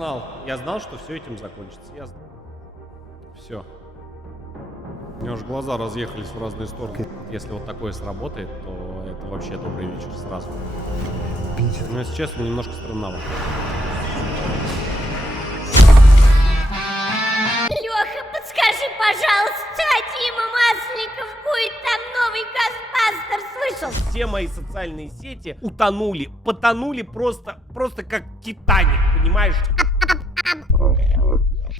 знал, что все этим закончится. Я знал. Все. У меня уже глаза разъехались в разные стороны. Если вот такое сработает, то это вообще добрый вечер сразу. Но, если честно, немножко странновато. Леха, подскажи, пожалуйста, Дима Масленников будет там новый Ghostbusters вышел. Все мои социальные сети утонули, потонули просто как Титаник, понимаешь?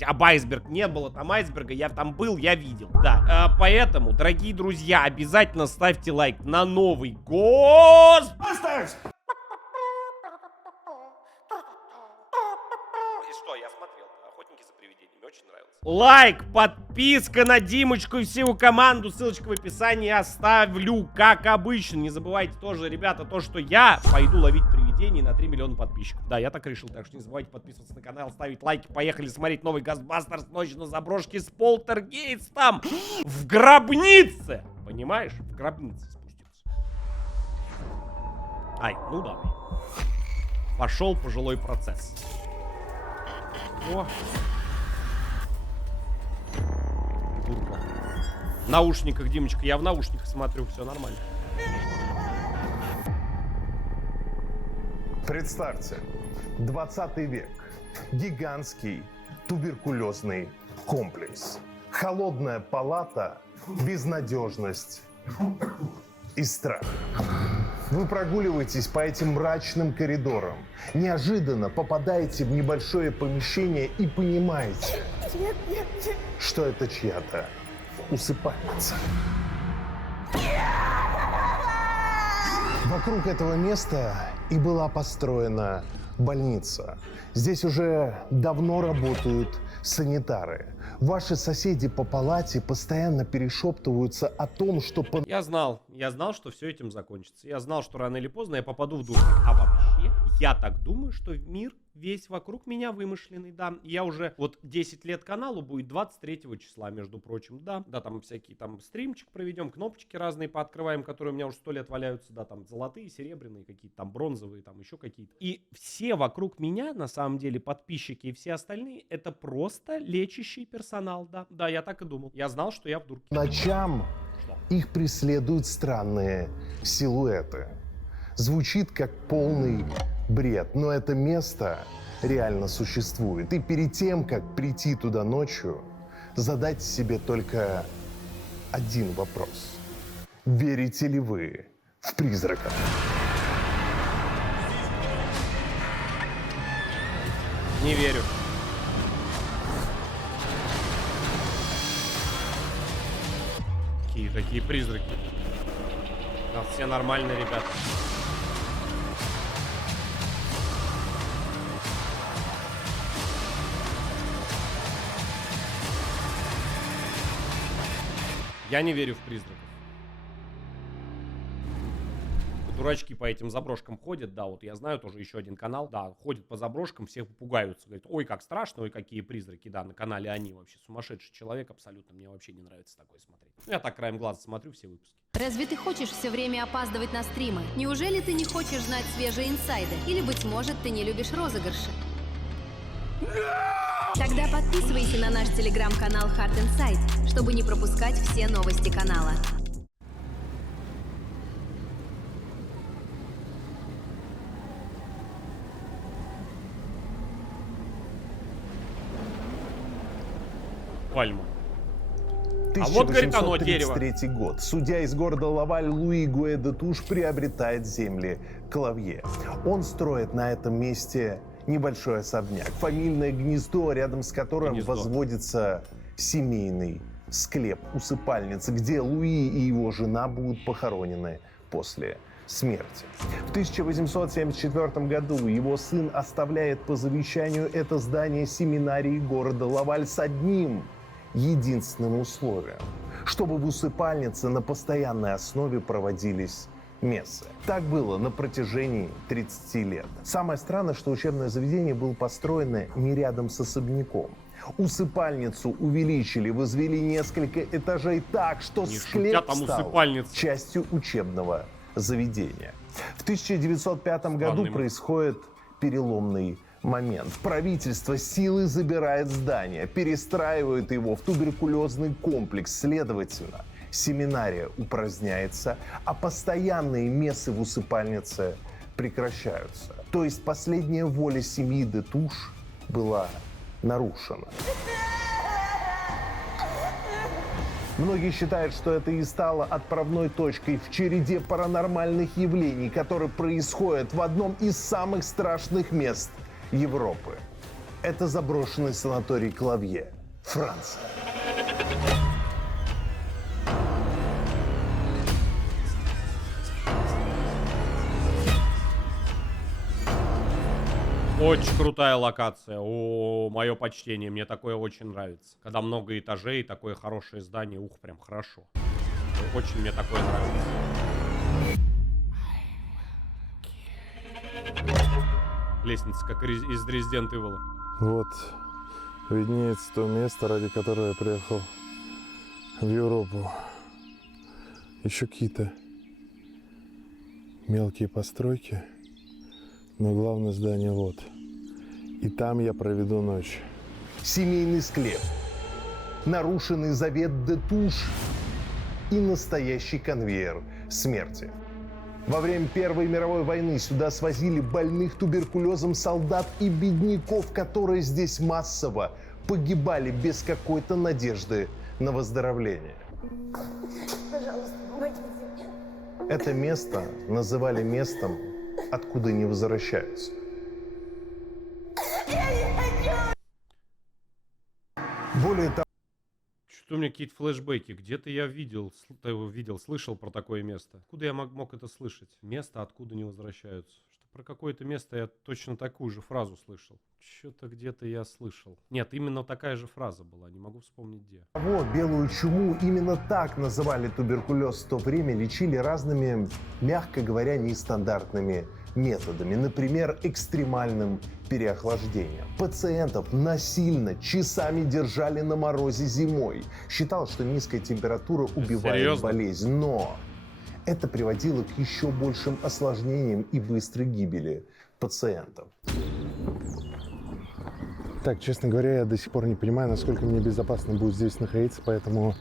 Об айсберг не было там айсберга, я там был, я видел, да. Поэтому, дорогие друзья, обязательно ставьте лайк на новый Ghostbusters! И что, я смотрел, «Охотники за привидениями», очень нравилось. Лайк, подписка на Димочку и всю команду, ссылочка в описании оставлю, как обычно. Не забывайте тоже, ребята, то, что я пойду ловить привидений на 3 миллиона подписчиков. Да, я так решил, так что не забывайте подписываться на канал, ставить лайки. Поехали смотреть новый Ghostbusters «Ночь на заброшке» с полтергейстом в гробнице. Понимаешь? В гробнице спустился. Ай, ну давай. Пошел пожилой процесс. О. В наушниках, Димочка, я в наушниках смотрю, все нормально. Представьте, 20 век. Гигантский туберкулезный комплекс. Холодная палата, безнадежность и страх. Вы прогуливаетесь по этим мрачным коридорам. Неожиданно попадаете в небольшое помещение и понимаете, что это чья-то усыпальница. Вокруг этого места и была построена больница. Здесь уже давно работают санитары. Ваши соседи по палате постоянно перешептываются о том, что... Я знал, что все этим закончится. Я знал, что рано или поздно я попаду в дурку. А вообще, я так думаю, что мир весь вокруг меня вымышленный, да. Я уже вот 10 лет каналу будет 23 числа, между прочим, да. Да, там всякие там стримчик проведем, кнопочки разные пооткрываем, которые у меня уже 100 лет валяются, да, там золотые, серебряные, какие-то там бронзовые, там еще какие-то. И все вокруг меня, на самом деле, подписчики и все остальные, это просто лечащий персонал, да. Да, я так и думал. Я знал, что я в дурке. Ночам их преследуют странные силуэты. Звучит как полный бред, но это место реально существует. И перед тем, как прийти туда ночью, задайте себе только один вопрос. Верите ли вы в призраков? Не верю. Какие призраки. У нас все нормальные ребята. Я не верю в призраков. Дурачки по этим заброшкам ходят, да, вот я знаю тоже еще один канал, да, ходят по заброшкам, всех пугаются, говорят, ой, как страшно, ой, какие призраки, да, на канале они вообще сумасшедший человек, абсолютно, мне вообще не нравится такое смотреть. Я так краем глаза смотрю все выпуски. Разве ты хочешь все время опаздывать на стримы? Неужели ты не хочешь знать свежие инсайды? Или, быть может, ты не любишь розыгрыши? Тогда подписывайся на наш телеграм-канал Heart Insight, чтобы не пропускать все новости канала. Пальма. А вот, говорит, оно, дерево. 1833 год. Судья из города Лаваль Луи Гуэ де Туш приобретает земли Клавье. Он строит на этом месте небольшой особняк, фамильное гнездо, рядом с которым возводится семейный склеп, усыпальница, где Луи и его жена будут похоронены после смерти. В 1874 году его сын оставляет по завещанию это здание семинарии города Лаваль с одним единственным условием, чтобы в усыпальнице на постоянной основе проводились мессы. Так было на протяжении 30 лет. Самое странное, что учебное заведение было построено не рядом с особняком. Усыпальницу увеличили, возвели несколько этажей так, что склеп стал частью учебного заведения. В 1905 году происходит переломный момент. Правительство силой забирает здание, перестраивает его в туберкулезный комплекс. Следовательно, семинария упраздняется, а постоянные мессы в усыпальнице прекращаются. То есть последняя воля семьи Детуш была нарушена. Многие считают, что это и стало отправной точкой в череде паранормальных явлений, которые происходят в одном из самых страшных мест Европы. Это заброшенный санаторий Клавье, Франция. Очень крутая локация. О, мое почтение. Мне такое очень нравится. Когда много этажей, такое хорошее здание. Ух, прям хорошо. Очень мне такое нравится. Лестница, как из Resident Evil. Вот виднеется то место, ради которого я приехал в Европу. Еще какие-то мелкие постройки, но главное здание вот. И там я проведу ночь. Семейный склеп, нарушенный завет Детуш и настоящий конвейер смерти. Во время Первой мировой войны сюда свозили больных туберкулезом солдат и бедняков, которые здесь массово погибали без какой-то надежды на выздоровление. Пожалуйста, помогите мне. Это место называли местом, откуда не возвращаются. Более того, Что у меня какие-то флешбеки? Где-то я видел, слышал про такое место. Откуда я мог это слышать? Место, откуда не возвращаются. Что про какое-то место я точно такую же фразу слышал. Что-то где-то я слышал. Нет, именно такая же фраза была. Не могу вспомнить где. белую чуму, именно так называли туберкулез в то время, лечили разными, мягко говоря, нестандартными методами. Например, экстремальным переохлаждением. Пациентов насильно часами держали на морозе зимой. Считалось, что низкая температура убивает Серьезно? болезнь. Но это приводило к еще большим осложнениям и быстрой гибели пациентов. Так, честно говоря, я до сих пор не понимаю, насколько мне безопасно будет здесь находиться, поэтому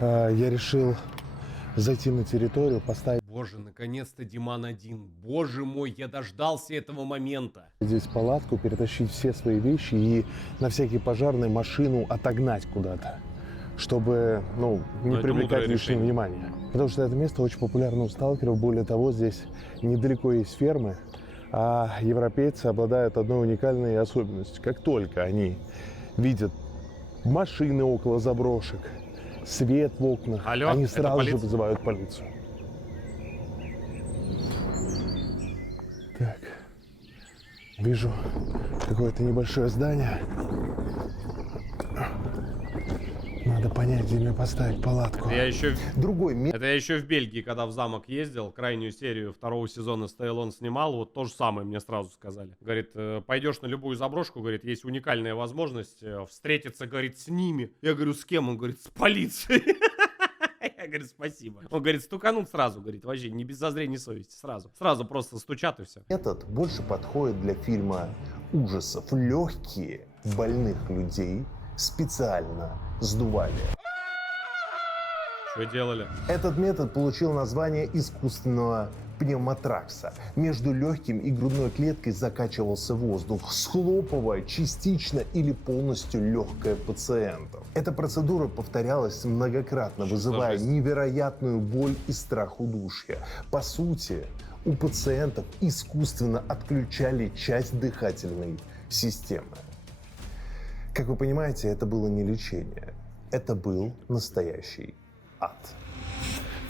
я решил зайти на территорию, поставить Боже, наконец-то Диман один. Боже мой, я дождался этого момента. здесь палатку, перетащить все свои вещи и на всякий пожарный машину отогнать куда-то, чтобы, не это привлекать мудрое лишнего решение. внимания. Потому что это место очень популярно у сталкеров. Более того, здесь недалеко есть фермы, а европейцы обладают одной уникальной особенностью. Как только они видят машины около заброшек, свет в окнах, Алло, они это сразу же полиция? вызывают полицию. Так, вижу какое-то небольшое здание. Надо понять, где мне поставить палатку. Я еще... Другой Это я еще в Бельгии, когда в замок ездил, крайнюю серию второго сезона Стейлон снимал, вот то же самое мне сразу сказали. Говорит, пойдешь на любую заброшку, говорит, есть уникальная возможность встретиться, говорит, с ними. Я говорю, с кем? Он говорит, с полицией. Я говорю, спасибо. Он говорит, стуканут сразу, говорит, вообще не без зазрения совести, сразу. Сразу просто стучат и все. Этот больше подходит для фильма ужасов. Легкие больных людей специально сдували. Что делали? Этот метод получил название искусственного пневмотракса. Между легким и грудной клеткой закачивался воздух, схлопывая частично или полностью легкое пациентов. Эта процедура повторялась многократно, вызывая жесть? невероятную боль и страх удушья. По сути, у пациентов искусственно отключали часть дыхательной системы. Как вы понимаете, это было не лечение. Это был настоящий ад.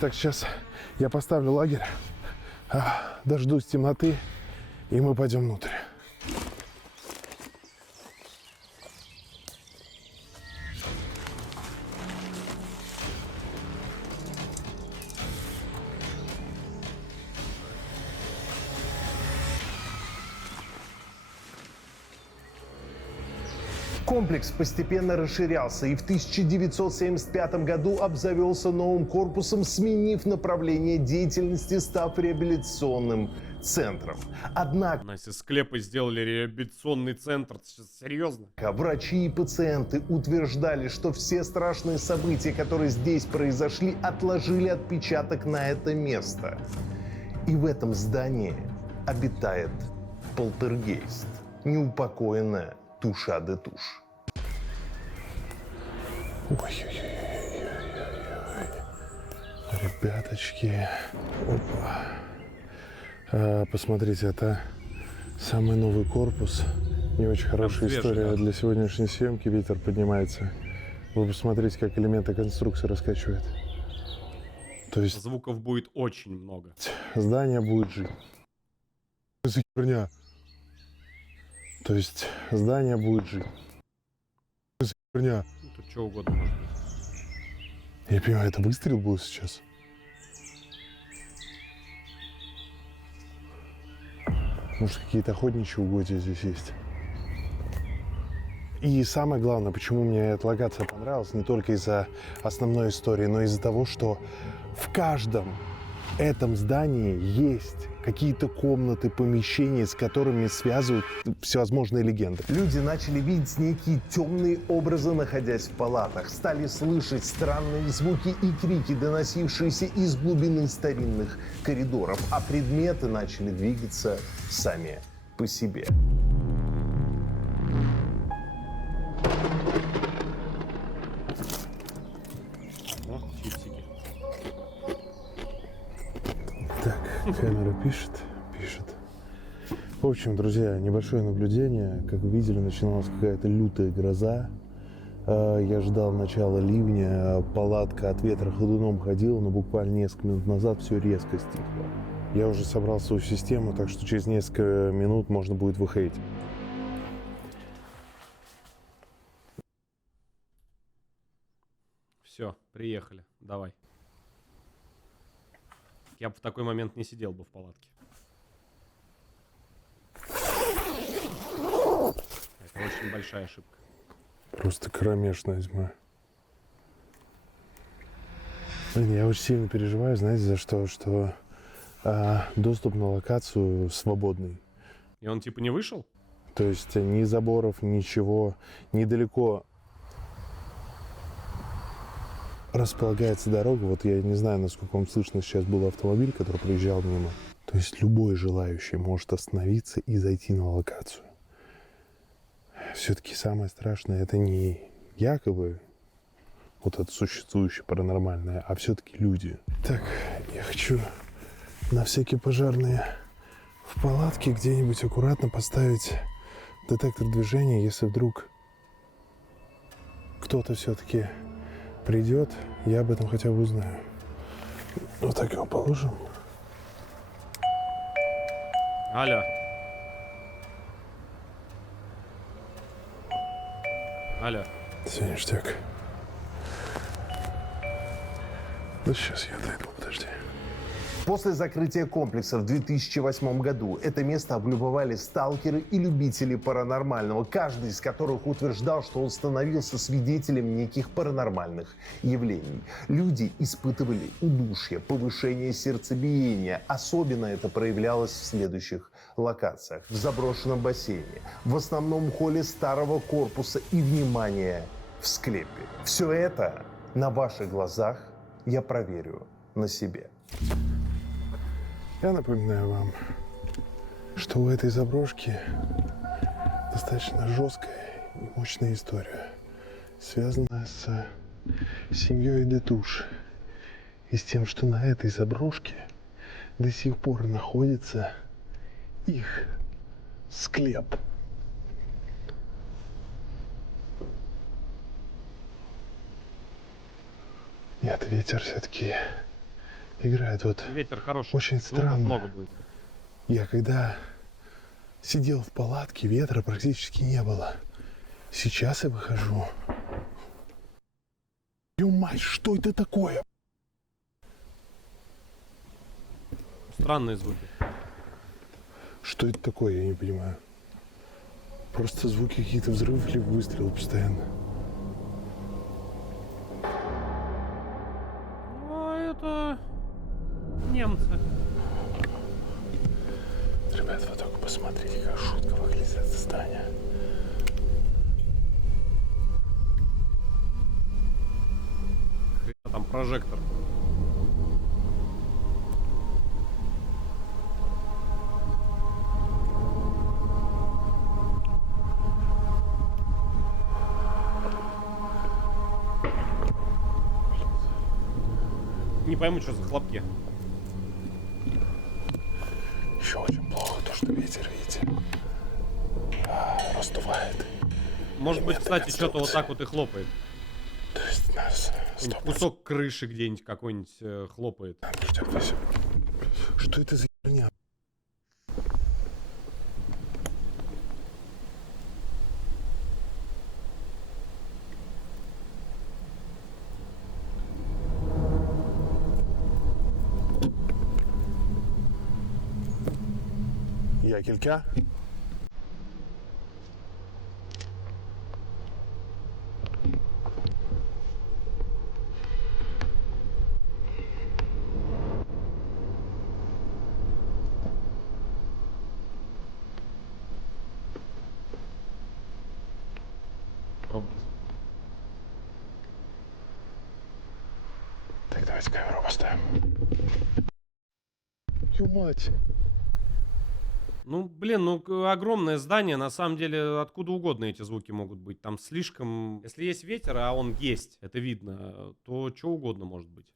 Так, сейчас я поставлю лагерь, дождусь темноты, и мы пойдем внутрь. Комплекс постепенно расширялся и в 1975 году обзавелся новым корпусом, сменив направление деятельности, став реабилитационным центров. Однако У нас из склепа сделали реабилитационный центр. Сейчас серьезно? врачи и пациенты утверждали, что все страшные события, которые здесь произошли, отложили отпечаток на это место. И в этом здании обитает полтергейст, неупокоенная душа де туш. Ой-ой-ой. Ребяточки. Опа. Посмотрите, это самый новый корпус. Не очень хорошая свежий, история да. для сегодняшней съемки. Ветер поднимается. Вы посмотрите, как элементы конструкции раскачивает. То есть Звуков будет очень много. здание будет жить. Что за херня? То есть здание будет жить. Что за херня? Ну, тут что угодно может быть. Я понимаю, это выстрел был сейчас. Может, какие-то охотничьи угодья здесь есть. И самое главное, почему мне эта локация понравилась, не только из-за основной истории, но из-за того, что в каждом этом здании есть какие-то комнаты, помещения, с которыми связывают всевозможные легенды. Люди начали видеть некие темные образы, находясь в палатах. Стали слышать странные звуки и крики, доносившиеся из глубины старинных коридоров. А предметы начали двигаться сами по себе. О, чипсики. Так, камера пишет. В общем, друзья, небольшое наблюдение. Как вы видели, начиналась какая-то лютая гроза. Я ждал начала ливня, палатка от ветра ходуном ходила, но буквально несколько минут назад все резко стихло. Я уже собрал свою систему, так что через несколько минут можно будет выходить. Все, приехали. Давай. Я бы в такой момент не сидел бы в палатке. Это очень большая ошибка. Просто кромешная тьма. Блин, я очень сильно переживаю, знаете, за что? Что доступ на локацию свободный. И он типа не вышел? То есть ни заборов, ничего. Недалеко располагается дорога. Вот я не знаю, насколько вам слышно, сейчас был автомобиль, который проезжал мимо. То есть любой желающий может остановиться и зайти на локацию. Все-таки самое страшное — это не якобы вот это существующее паранормальное, а все-таки люди. Так, я хочу на всякие пожарные в палатке где-нибудь аккуратно поставить детектор движения, если вдруг кто-то все-таки придет, я об этом хотя бы узнаю. Вот так его положим. Алло. Алло. Все, ништяк. Да сейчас я дойду, подожди. После закрытия комплекса в 2008 году это место облюбовали сталкеры и любители паранормального, каждый из которых утверждал, что он становился свидетелем неких паранормальных явлений. Люди испытывали удушье, повышение сердцебиения. Особенно это проявлялось в следующих локациях. В заброшенном бассейне, в основном холле старого корпуса и, внимание, в склепе. Все это на ваших глазах я проверю на себе. Я напоминаю вам, что у этой заброшки достаточно жесткая и мощная история, связанная с семьей де Туш и с тем, что на этой заброшке до сих пор находится их склеп. Нет, ветер все-таки играет. Вот Ветер хороший. очень Звуков странно. много будет. Я когда сидел в палатке, ветра практически не было. Сейчас я выхожу. Ё мать, что это такое? Странные звуки. Что это такое, я не понимаю. Просто звуки каких-то взрывов либо выстрелов постоянно. Ну, это немцы. прожектор. Не пойму, что за хлопки. Еще очень плохо то, что ветер, видите, раздувает. Может быть, кстати, что-то вот так вот и хлопает. То есть нас Кусок крыши где-нибудь какой-нибудь хлопает. Что это за херня? Якелька? Так, давайте камеру поставим. Ё мать! Ну, блин, ну огромное здание, на самом деле, откуда угодно эти звуки могут быть. Там слишком... Если есть ветер, а он есть, это видно, то что угодно может быть.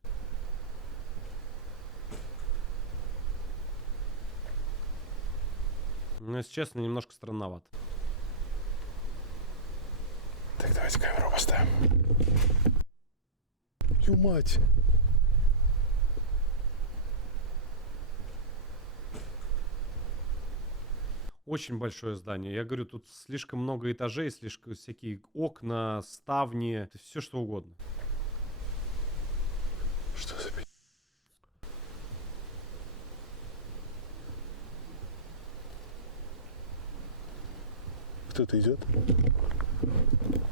Ну, если честно, немножко странновато. Так, давайте камеру поставим. Ё мать! Очень большое здание. Я говорю, тут слишком много этажей, слишком всякие окна, ставни, все что угодно. Что за пи***? Кто-то идет?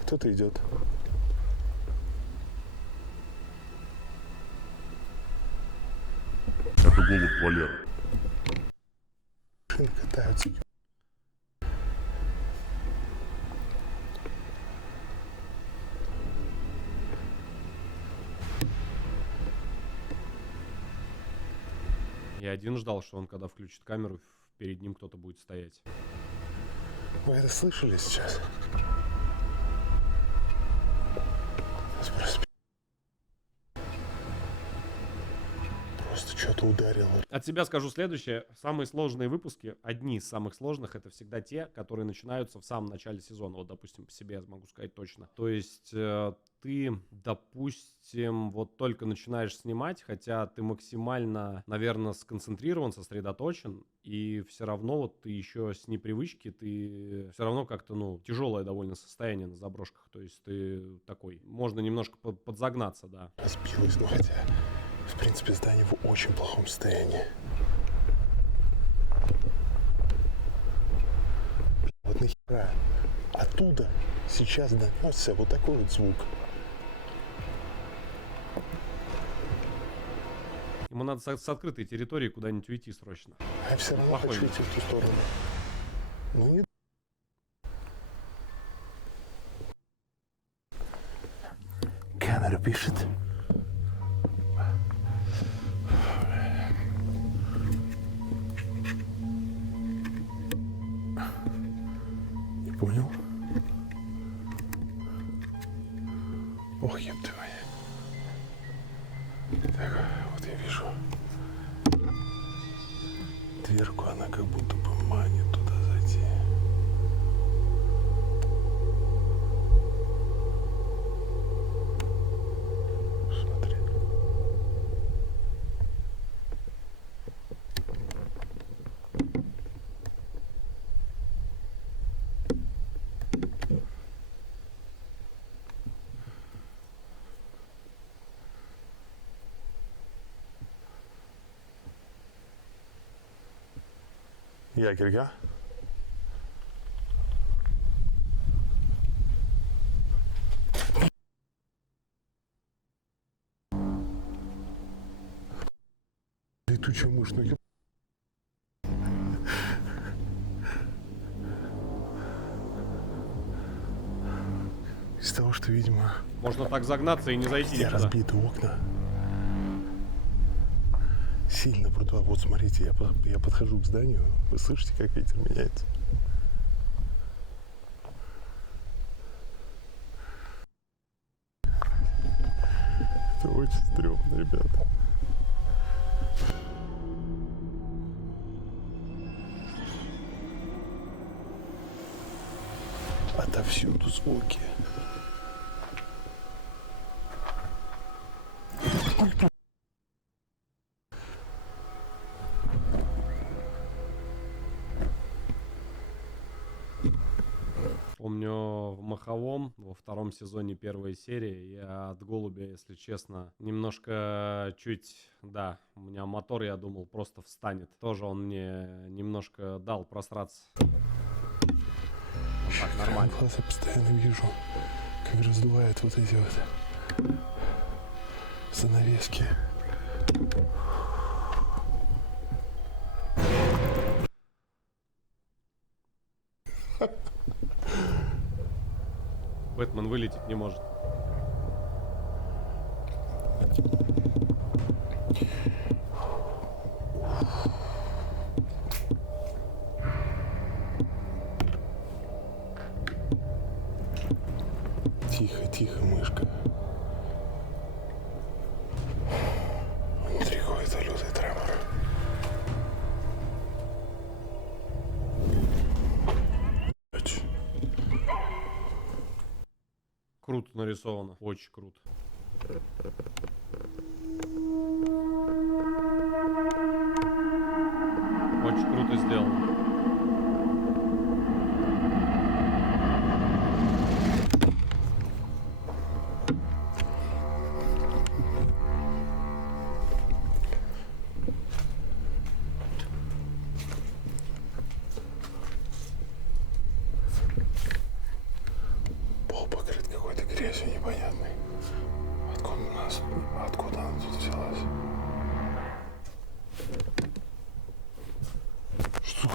Кто-то идет. Это голубь Валера. Машины катаются. Я один ждал, что он когда включит камеру, перед ним кто-то будет стоять. Вы это слышали сейчас? Нас просто что-то ударило. От себя скажу следующее. Самые сложные выпуски, одни из самых сложных, это всегда те, которые начинаются в самом начале сезона. Вот, допустим, по себе я могу сказать точно. То есть ты, допустим, вот только начинаешь снимать, хотя ты максимально, наверное, сконцентрирован, сосредоточен, и все равно вот ты еще с непривычки, ты все равно как-то, ну, тяжелое довольно состояние на заброшках. То есть ты такой, можно немножко подзагнаться, да. Разбилось, но хотя, в принципе, здание в очень плохом состоянии. Вот нахера оттуда сейчас донесся вот такой вот звук. Ему надо с открытой территории куда-нибудь уйти срочно. А я все равно Плохой хочу вид. идти в ту сторону. Ну не... Камера пишет. Не понял. Ох, еб ты моя. Так, вот я вижу дверку, она как будто бы манит туда зайти. Смотри. Якелька. Летучая мышь, ну еб... Из-за того, что, видимо, Можно так загнаться и не зайти везде никуда. разбиты окна. Сильно продувает. Вот смотрите, я подхожу к зданию. Вы слышите, как ветер меняется? Это очень стрёмно, ребята. Отовсюду звуки. Помню, в «Маховом» во втором сезоне первой серии я от голубя, если честно, немножко чуть, да, у меня мотор, я думал, просто встанет. Тоже он мне немножко дал просраться. Вот так, нормально. Краем глаза постоянно вижу, как раздувает вот эти вот занавески. Бэтмен вылететь не может. Тихо, тихо, мышка. Внутри какой-то лютый тремор. Круто нарисовано. Очень круто. Очень круто сделано. Пол покрыт какой-то грязью непонятной. Откуда она тут взялась? Что?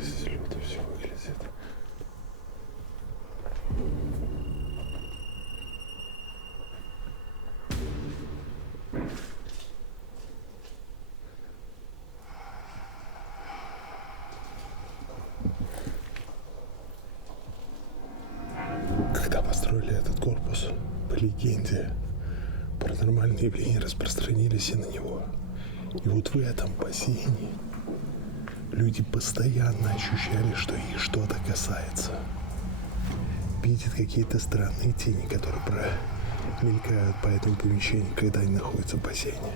Здесь люто все выглядит. Когда построили этот корпус, по легенде, паранормальные явления распространились и на него. И вот в этом бассейне люди постоянно ощущали, что их что-то касается. Видят какие-то странные тени, которые мелькают по этому помещению, когда они находятся в бассейне.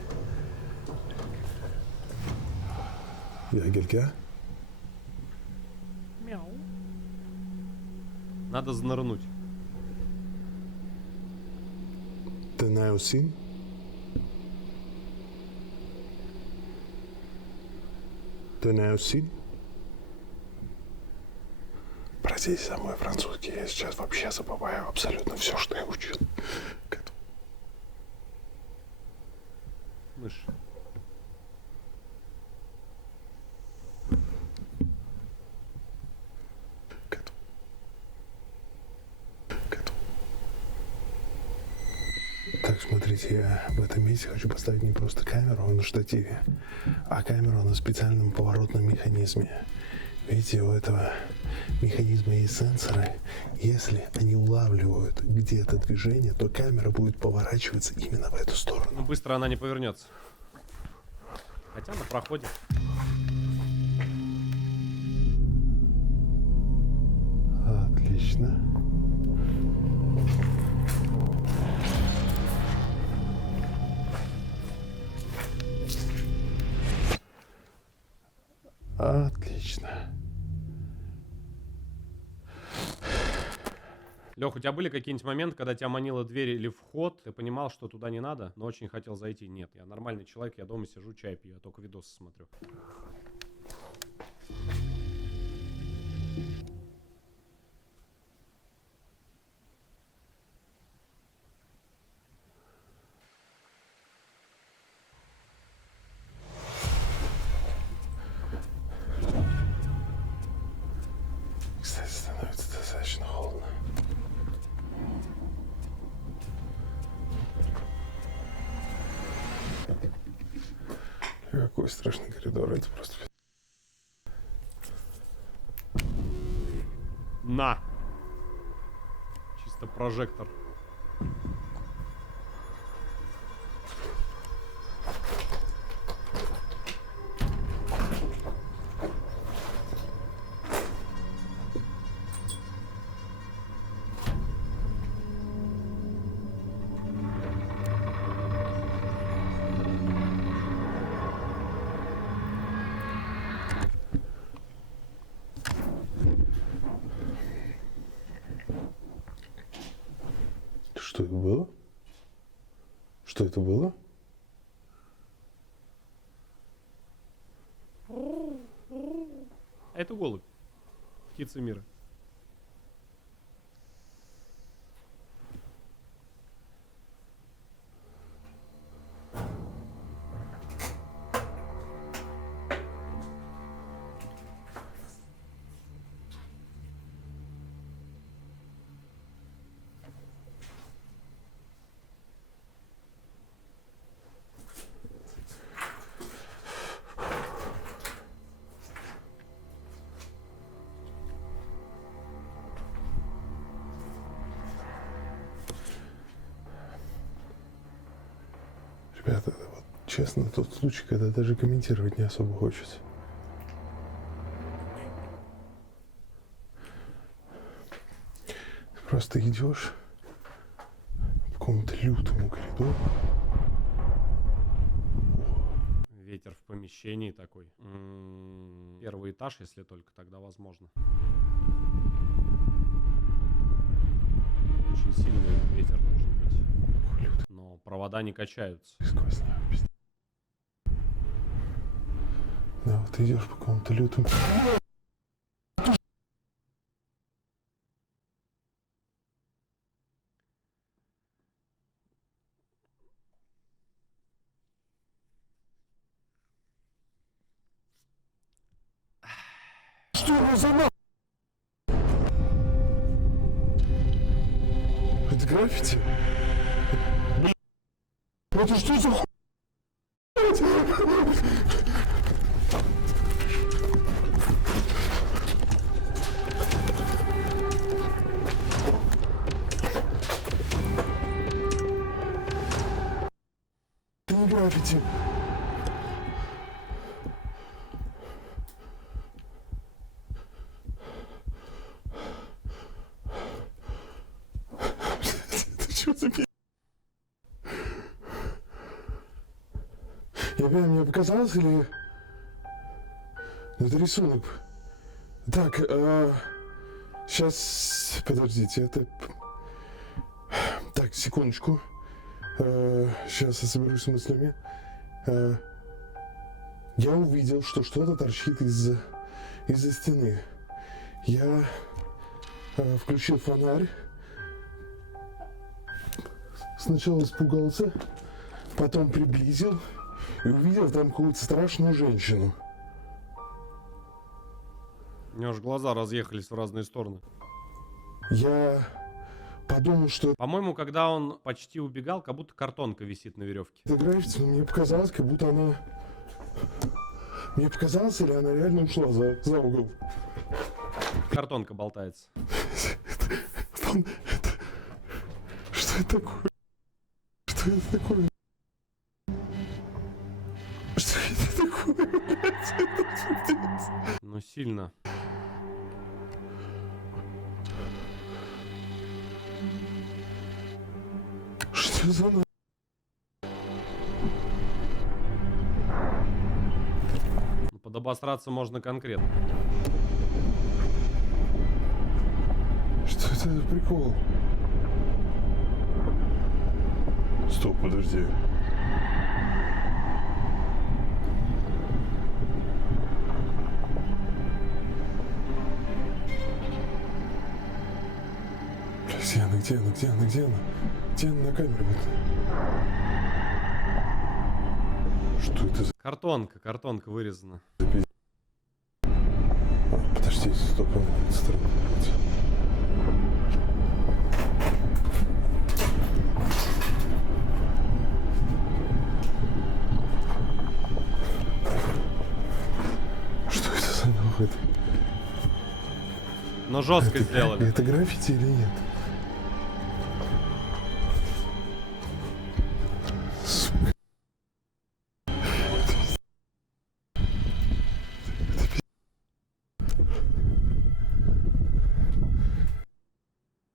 Ягелька? Мяу. Надо занырнуть. Ты наусин? Ты наусин? Простите за мой французский, я сейчас вообще забываю абсолютно все, что я учил. Мышь. Так, смотрите, я в этом месте хочу поставить не просто камеру на штативе, а камеру на специальном поворотном механизме. Видите, у этого механизма есть сенсоры. Если они улавливают где-то движение, то камера будет поворачиваться именно в эту Но сторону. быстро она не повернется. Хотя на проходе. Отлично. Отлично. Лех, у тебя были какие-нибудь моменты, когда тебя манила дверь или вход, ты понимал, что туда не надо, но очень хотел зайти? Нет, я нормальный человек, я дома сижу, чай пью, я только видосы смотрю. Кстати, становится достаточно холодно. Какой страшный коридор, это просто... На! Чисто прожектор. Что это было? Что это было? Это голубь. Птица мира. Ребята, вот честно, тот случай, когда даже комментировать не особо хочется. Ты просто идешь по какому-то лютому коридору. Ветер в помещении такой. Первый этаж, если только, тогда возможно. Очень сильный ветер должен быть. Но провода не качаются. Сквозная пиздец. Да, вот ты идешь по какому-то лютому. Что за на... Это граффити? Блин, это что за хуй? Это не граффити. Это что за пи***? Мне показалось, или... Это рисунок. Так, сейчас, подождите, это... Так, секундочку. Сейчас я соберусь с мыслями. Я увидел, что что-то торчит из-за стены. Я включил фонарь. Сначала испугался, потом приблизил и увидел там какую-то страшную женщину. У него аж глаза разъехались в разные стороны. Я подумал, что По-моему, когда он почти убегал, как будто картонка висит на веревке. это граффити, но мне показалось, как будто она... Мне показалось, или она реально ушла за угол. Картонка болтается. Что это такое? Что это такое? Что это такое, блядь? Это пиздец. Ну, сильно. Что за на... Ну, подобосраться можно конкретно. Что это это прикол? Стоп, подожди. Где она, где она, где она, где она? Где она на камере? Вот. Что это за... Картонка вырезана. Подождите, стоп, она какой-то странный. Что это за нахуй? Но жестко сделали. Это граффити или нет? Сука.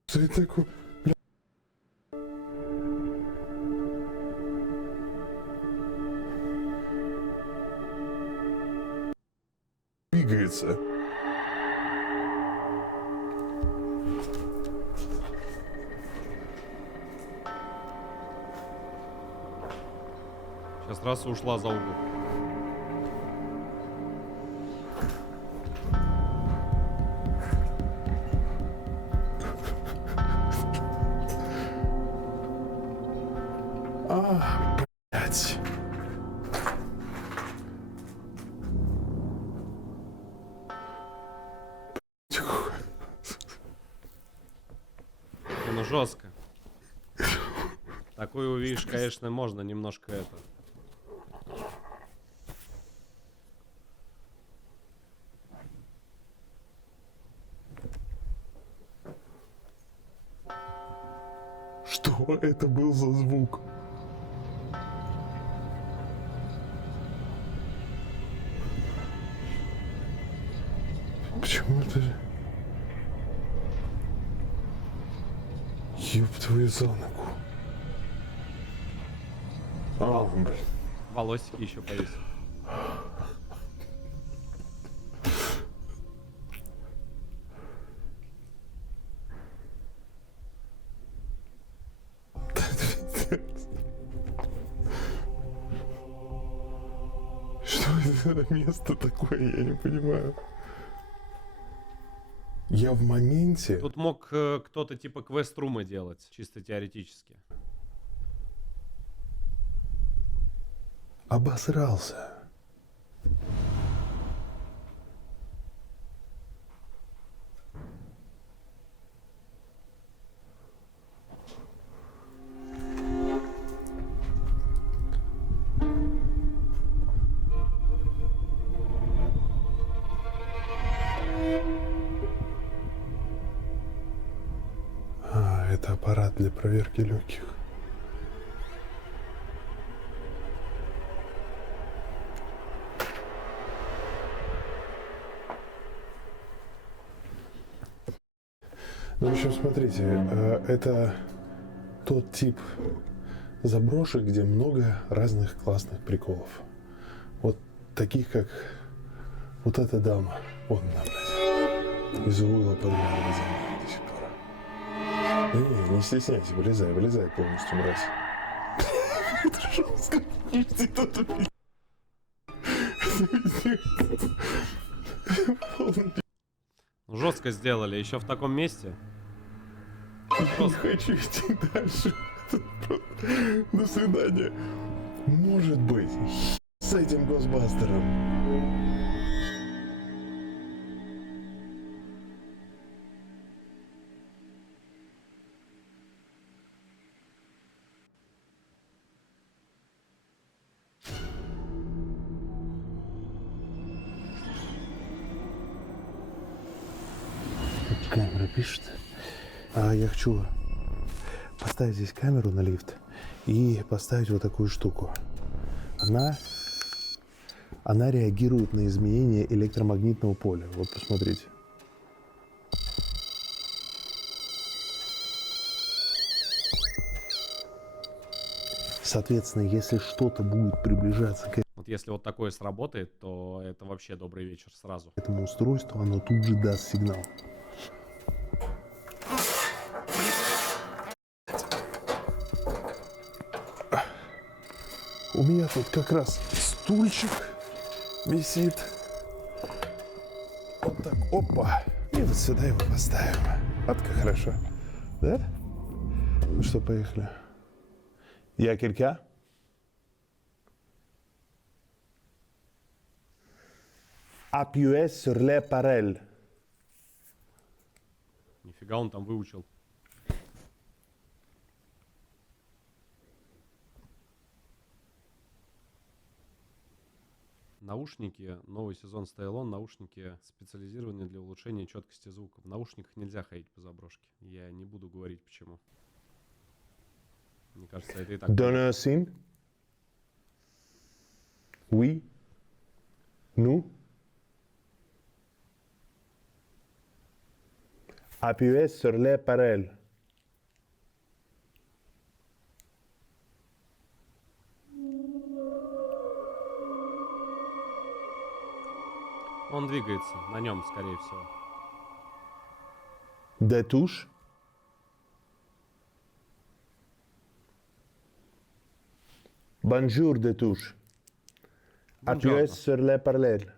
Что это такое? Бля. Двигается. Сейчас раз и ушла за угол. Блять. Ну жестко. Такую увидишь, конечно, можно немножко это. Что это был за звук? Почему это... Ёб твою за ногу. Блин. Волосики еще повесил. Что это за место такое, я не понимаю. Я в моменте... Тут мог кто-то типа квест-рума делать, чисто теоретически. Обосрался. Это аппарат для проверки легких. Ну, в общем, смотрите, это тот тип заброшек, где много разных классных приколов. Вот таких, как вот эта дама. Вот она, блядь. Из угла подглядывает за мной до сих пор. Не стесняйся, вылезай полностью, мразь. Это жестко. Жестко сделали, еще в таком месте. Я не хочу идти дальше. До свидания. Может быть, с этим Госбастером. Камера пишет. Я хочу поставить здесь камеру на лифт и поставить вот такую штуку. Она реагирует на изменения электромагнитного поля. Вот посмотрите. Соответственно, если что-то будет приближаться к Вот если вот такое сработает, то это вообще добрый вечер сразу. этому устройству, оно тут же даст сигнал. У меня тут как раз стульчик висит. Вот так, опа. И вот сюда его поставим. Вот как хорошо. Да? Ну что, поехали. Il y a quelqu'un? Appuyez sur les parelles. Нифига он там выучил. Наушники, новый сезон Stay Alone, наушники специализированные для улучшения четкости звука. В наушниках нельзя ходить по заброшке. Я не буду говорить почему. Мне кажется, это и так. Donnez un signe. Oui. Nous. Appuyez sur les parelles. Он двигается, на нем, скорее всего. Des touches. Bonjour, des touches. Appuyez sur les parallèles.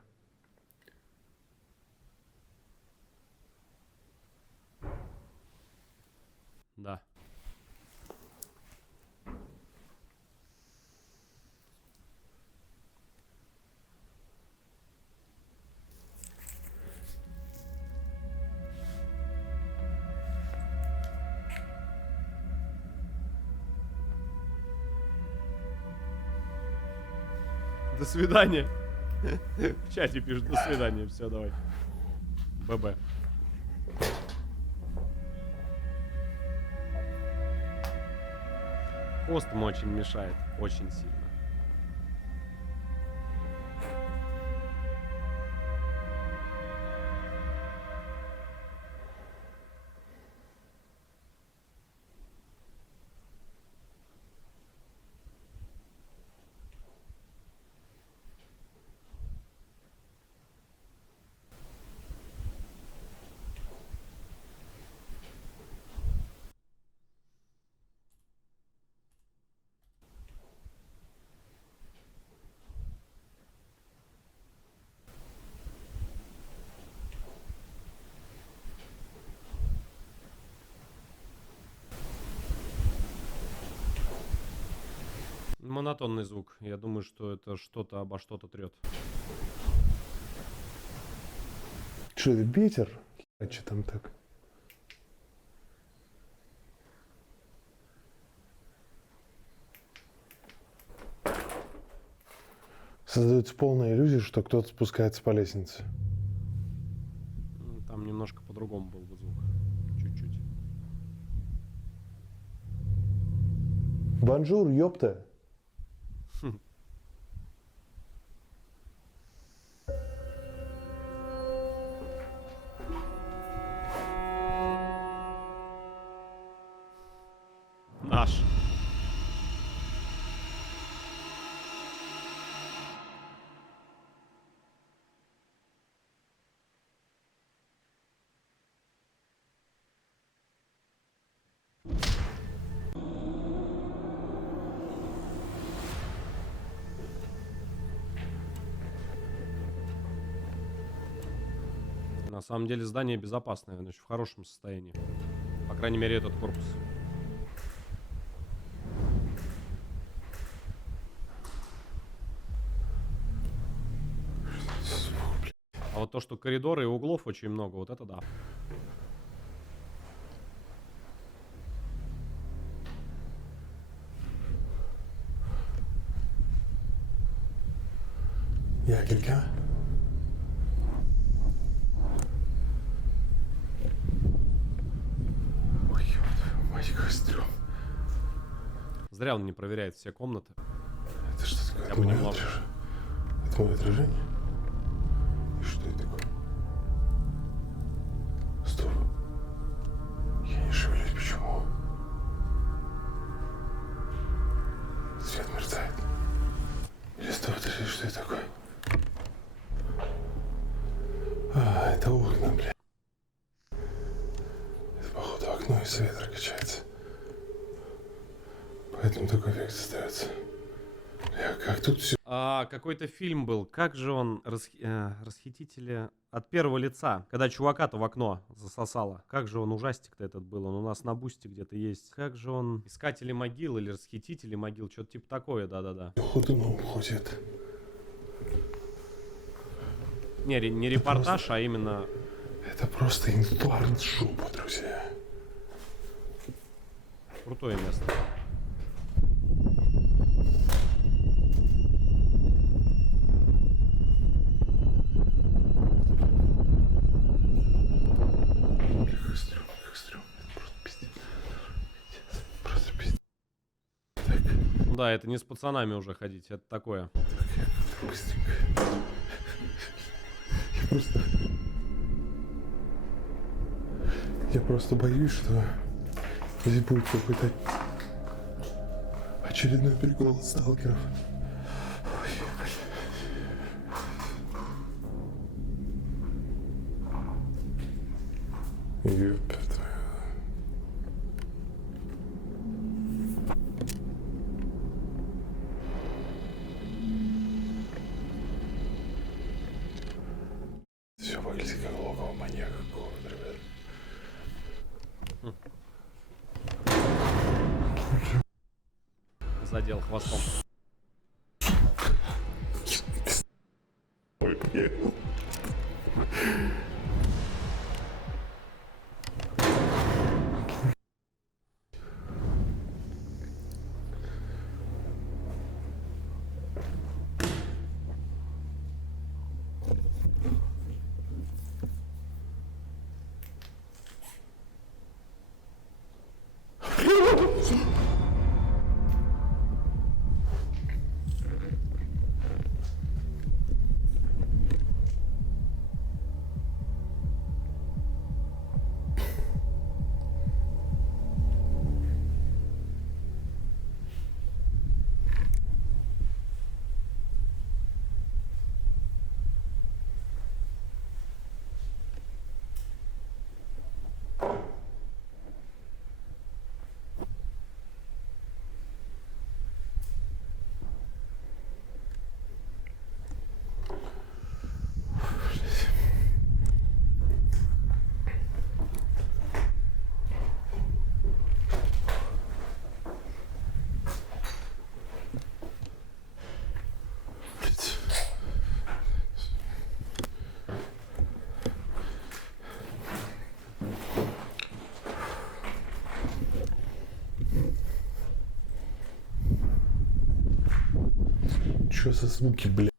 Да. До свидания. В чате пишут: до свидания. Все, давай. ББ. Хост ему очень мешает. Очень сильно. Монотонный звук. Я думаю, что это что-то обо что-то трет. Что это, ветер? А что там так? Создается полная иллюзия, что кто-то спускается по лестнице. Там немножко по-другому был бы звук. Чуть-чуть. Бонжур, ёпта. Наш. На самом деле здание безопасное, оно еще в хорошем состоянии. По крайней мере, этот корпус. А вот то, что коридоры и углов очень много, вот это да. Я quelqu'un? Ой, ёпта, мать, как стрём. Зря он не проверяет все комнаты. Это что такое? Хотя Это бы мое немного. отражение? Это мое отражение? И что это такое? Стоп. Я не шевелюсь, почему? Свет мерцает. Или стоп, подожди, что это такое? А, это окна, бля. Это, походу, окно, и свет качается. Поэтому такой эффект создается. Бля, Как тут все? Какой-то фильм был. Как же он? Расхитители от первого лица. Когда чувака-то в окно засосало. Как же он ужастик-то этот был? Он у нас на бусте где-то есть. Как же он? Искатели могил или расхитители могил? Что-то типа такое, да-да-да. Ходуном ходит. Не репортаж, а именно... Это просто инфаркт жопа, друзья. Крутое место. Как стрёмно. Просто пиздец. Просто пиздец. Так, Да, это не с пацанами уже ходить, это такое. так, быстренько. Я просто боюсь, что здесь будет какой-то очередной прикол от сталкеров. Ой, ёпта. Все выглядит как логово маньяка какого-то, ребят. Задел хвостом. Ой, блин. Чё за звуки, бля?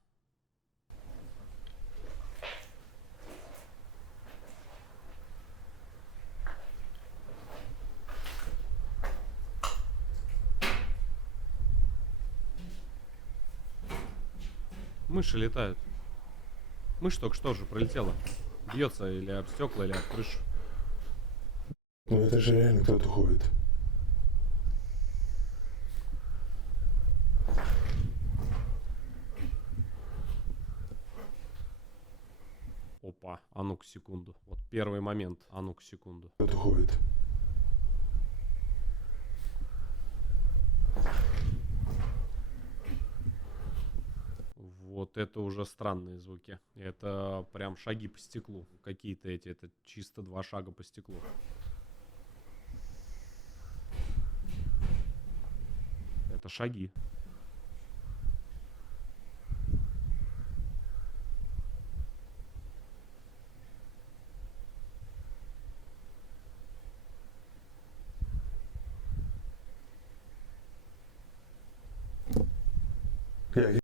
Мыши летают. Мышь только что же пролетела. Бьется или об стекла, или об крышу. Ну это же реально кто-то ходит. Опа, а ну-ка секунду. Вот первый момент, а ну-ка секунду. Кто-то ходит. Вот это уже странные звуки. Это прям шаги по стеклу. Какие-то эти, это чисто 2 шага по стеклу. Это шаги.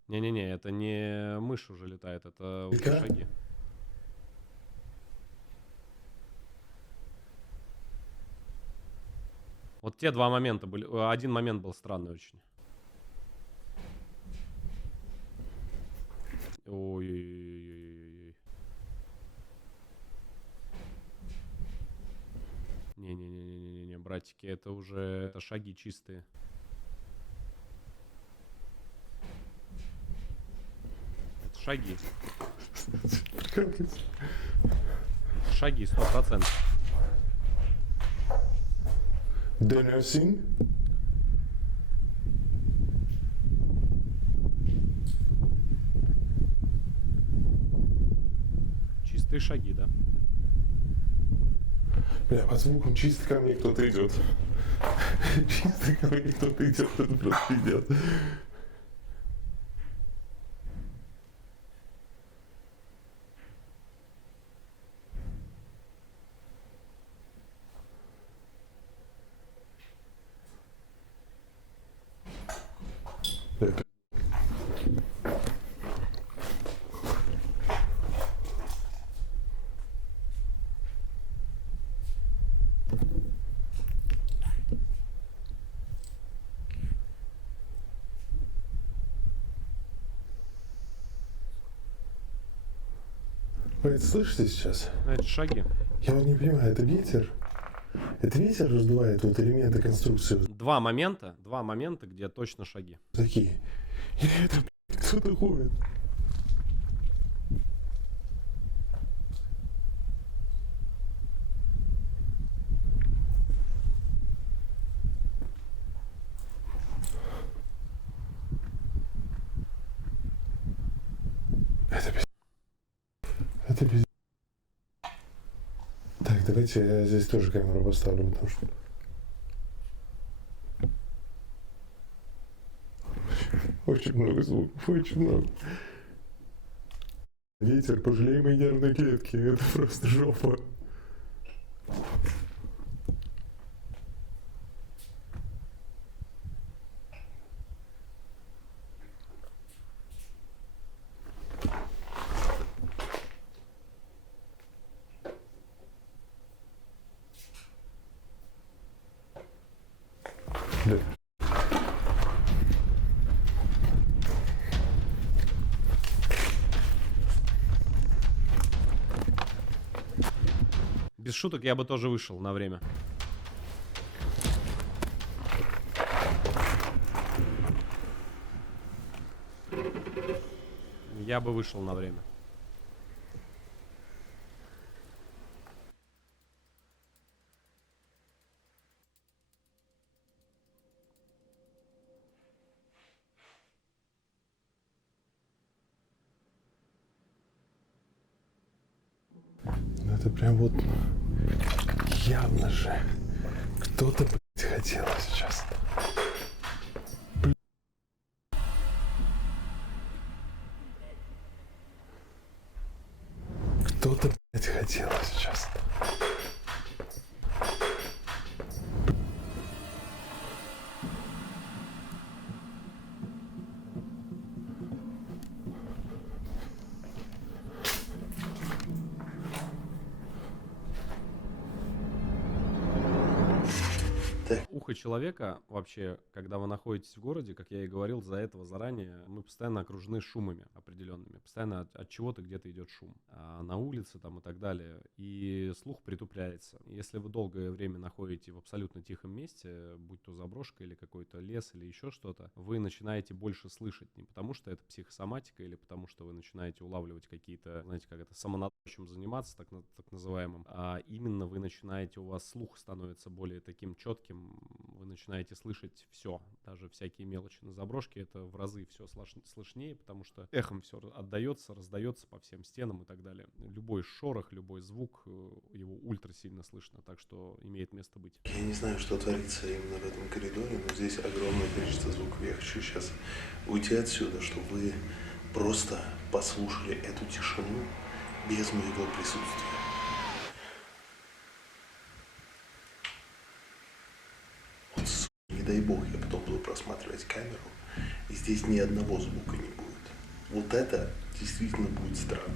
Не-не-не, это не мышь уже летает, это уже Ика? шаги. Вот те 2 момента были. Один момент был странный очень. Ой-ой-ой-ой-ой. Не-не-не-не-не, братики, это уже это шаги чистые. Это шаги. Шаги, 100%. Daniel Singh? Чистые шаги, да? Бля, под звуком чисто ко мне кто-то идет. Чисто ко мне кто-то идет, это просто идет. Вы это слышите сейчас? Ну, это шаги. Я вот не понимаю, это ветер? Это ветер раздувает вот элементы конструкции вот Два момента, где точно шаги. такие? Или это, блядь, кто-то ходит? Это пиздец. Это пиздец. Так, давайте я здесь тоже камеру поставлю, потому что... Очень много звуков, очень много. Ветер, пожалей мои нервные клетки, это просто жопа. Да. Без шуток, я бы тоже вышел на время. Я бы вышел на время. Ну это прям вот явно же кто-то, блядь, хотел сейчас. Блядь. Кто-то, блядь, хотел сейчас. Ухо человека вообще, когда вы находитесь в городе, как я и говорил за этого заранее, мы постоянно окружены шумами определенными. Постоянно от чего-то где-то идет шум. На улице там и так далее. И слух притупляется. Если вы долгое время находите в абсолютно тихом месте, будь то заброшка или какой-то лес или еще что-то, вы начинаете больше слышать. Не потому что это психосоматика или потому что вы начинаете улавливать какие-то, знаете, как это, самонадочем заниматься, так называемым. А именно вы начинаете, у вас слух становится более таким четким, вы начинаете слышать все, даже всякие мелочи на заброшке, это в разы все слышнее, потому что эхом все отдается, раздается по всем стенам и так далее. Любой шорох, любой звук, его ультра сильно слышно, так что имеет место быть. Я не знаю, что творится именно в этом коридоре, но здесь огромное количество звуков. Я хочу сейчас уйти отсюда, чтобы вы просто послушали эту тишину без моего присутствия. Не дай бог, я потом буду просматривать камеру, и здесь ни одного звука не будет. Вот это действительно будет странно.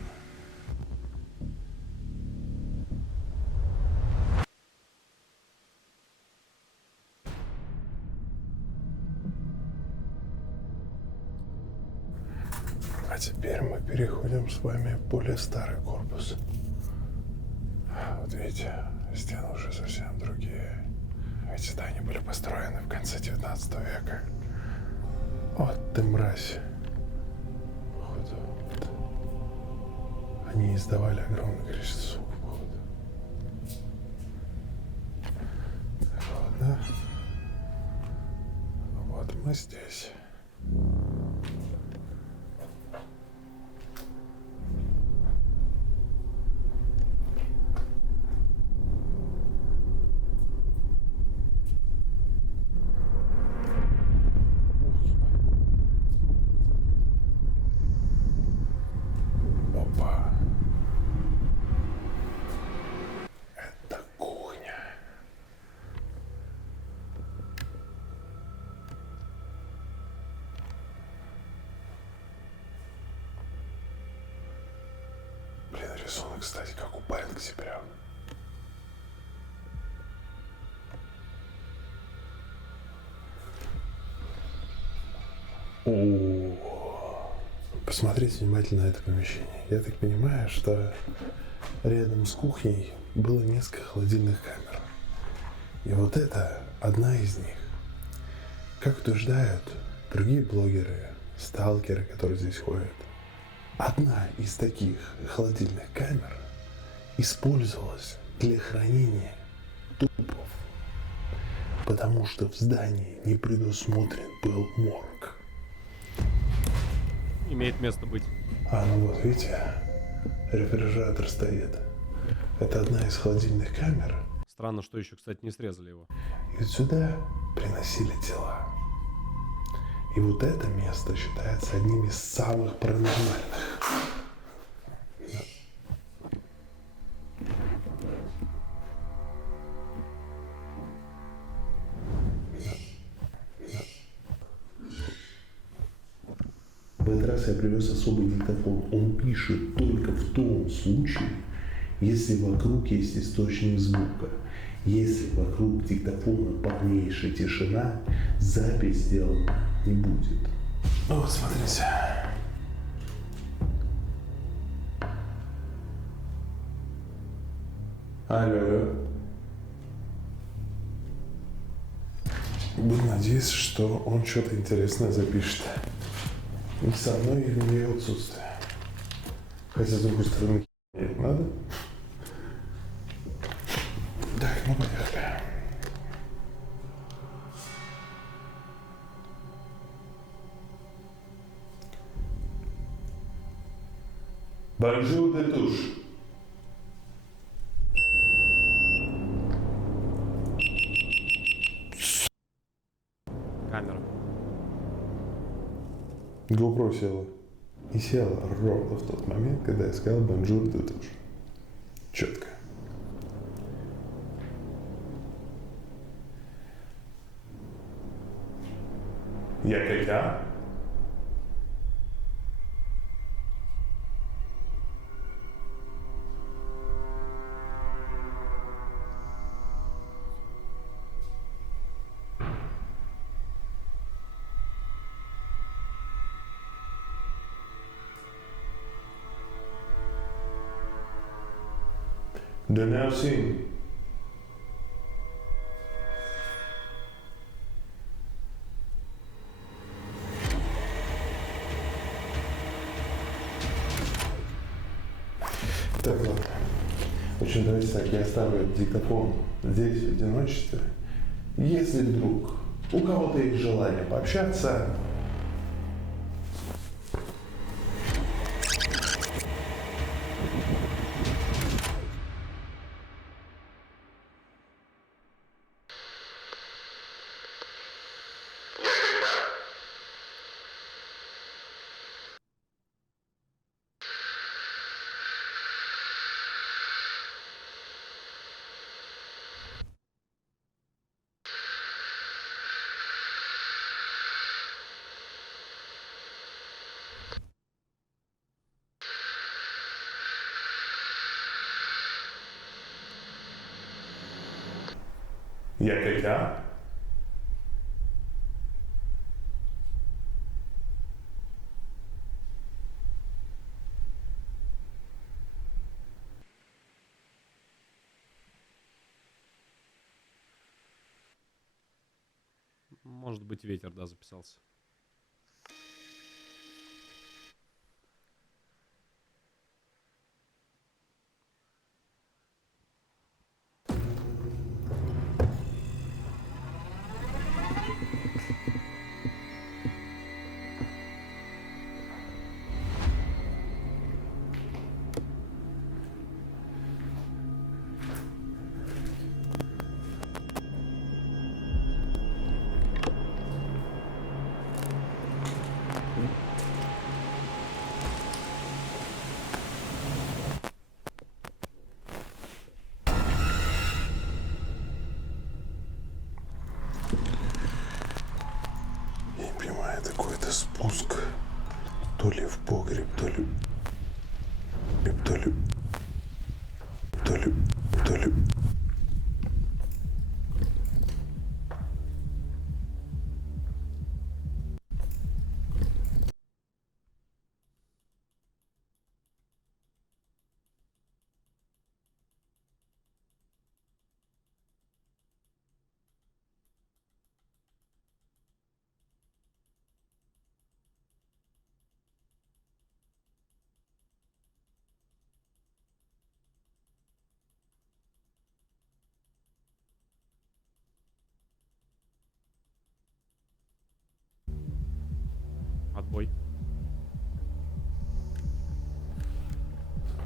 А теперь мы переходим с вами в более старый корпус. Вот видите, стены уже совсем другие. Эти здания были построены в конце 19 века. Вот ты мразь. Походу, вот. Они издавали огромное количество звуков, походу. Так, ладно. Вот мы здесь. рисунок, кстати, как у Бэнкси прям. О, посмотрите внимательно на это помещение. Я так понимаю, что рядом с кухней было несколько холодильных камер. И вот это одна из них. Как утверждают другие блогеры, сталкеры, которые здесь ходят, одна из таких холодильных камер использовалась для хранения трупов, потому что в здании не предусмотрен был морг. Имеет место быть. А, ну вот, видите, рефрижератор стоит. Это одна из холодильных камер. Странно, что еще, кстати, не срезали его. И сюда приносили тела. И вот это место считается одним из самых паранормальных. В этот раз я привез особый диктофон. Он пишет только в том случае, если вокруг есть источник звука. Если вокруг диктофона полнейшая тишина, запись сделана не будет. Вот, смотрите. Алло. Буду надеяться, что он что-то интересное запишет. И со мной, и в ее отсутствие. Хотя, с другой стороны, надо. Так, ну поехали. Bonjour de touche. Камера. GoPro села. И села ровно в тот момент, когда я сказал bonjour de touche. Четко. Я когда? Да merci. Так, ладно. В общем, давайте так, я оставлю этот диктофон здесь, в одиночестве. Если вдруг у кого-то есть желание пообщаться, я когда? Может быть, ветер, да, записался. Я не понимаю, это какой-то спуск. То ли в погреб, то ли... Ой.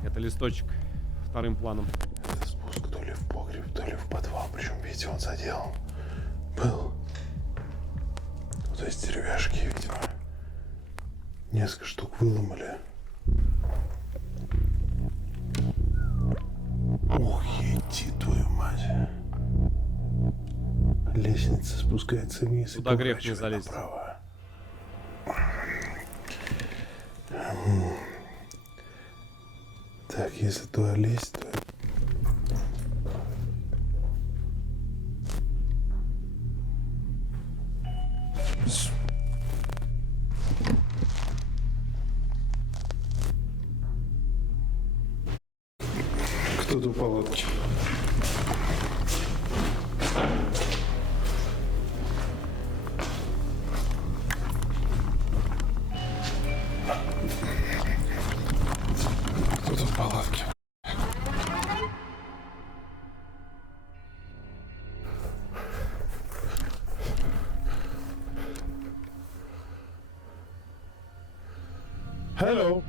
Это листочек вторым планом. Это спуск то ли в погреб, то ли в подвал. Причем, видите, он заделан был. Вот эти деревяшки, видимо. Несколько штук выломали. Ух, ети твою мать. Лестница спускается вниз. Туда и грех не поворачивает залезть. направо. Так, если туда лезть, то... Кто-то в палатке. Кто-то в палатке. Hello.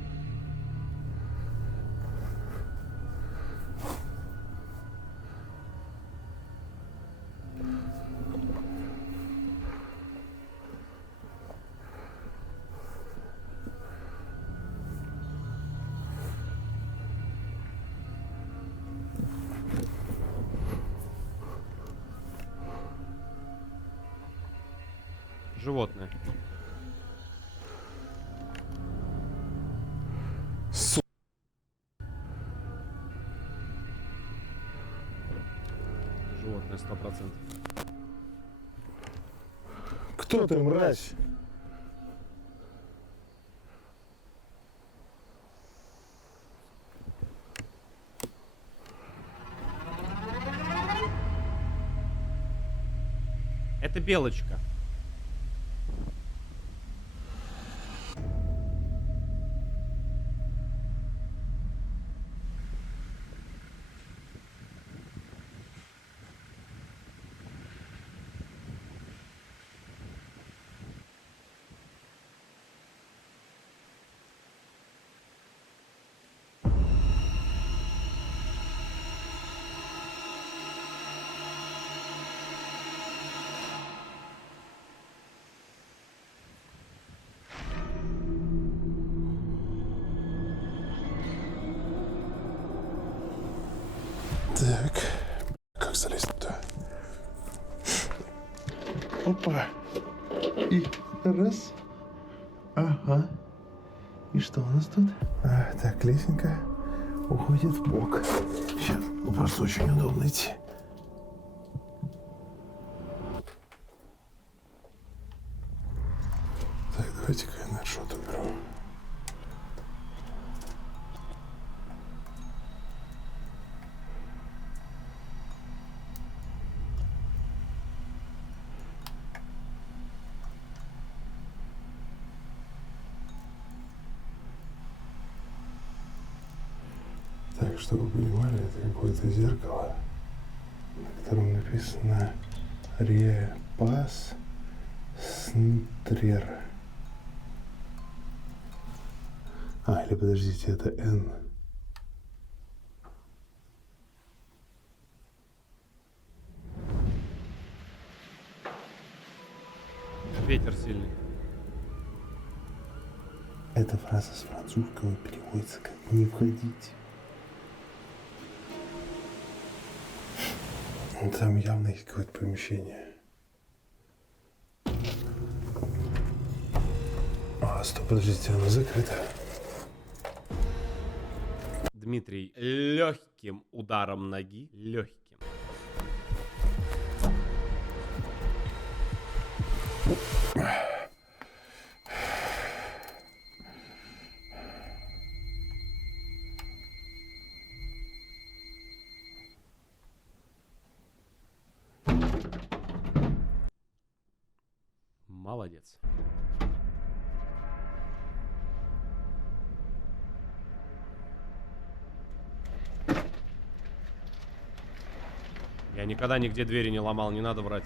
Животное. Животное 100%. Кто ты, мразь? Это белочка. Так, как залезть туда? Опа. И раз. Ага. И что у нас тут? Так, лесенка уходит в бок. Сейчас просто очень удобно идти. Так, давайте-ка я наршот уберу. Так, чтобы вы понимали, это какое-то зеркало, на котором написано «Репас Снтрер». Или подождите, это «Н». Ветер сильный. Эта фраза с французского переводится как «не входите». Там явно есть какое-то помещение. Стоп, подождите, оно закрыто. Дмитрий легким ударом ноги, легким. Молодец. Я никогда нигде двери не ломал, не надо врать.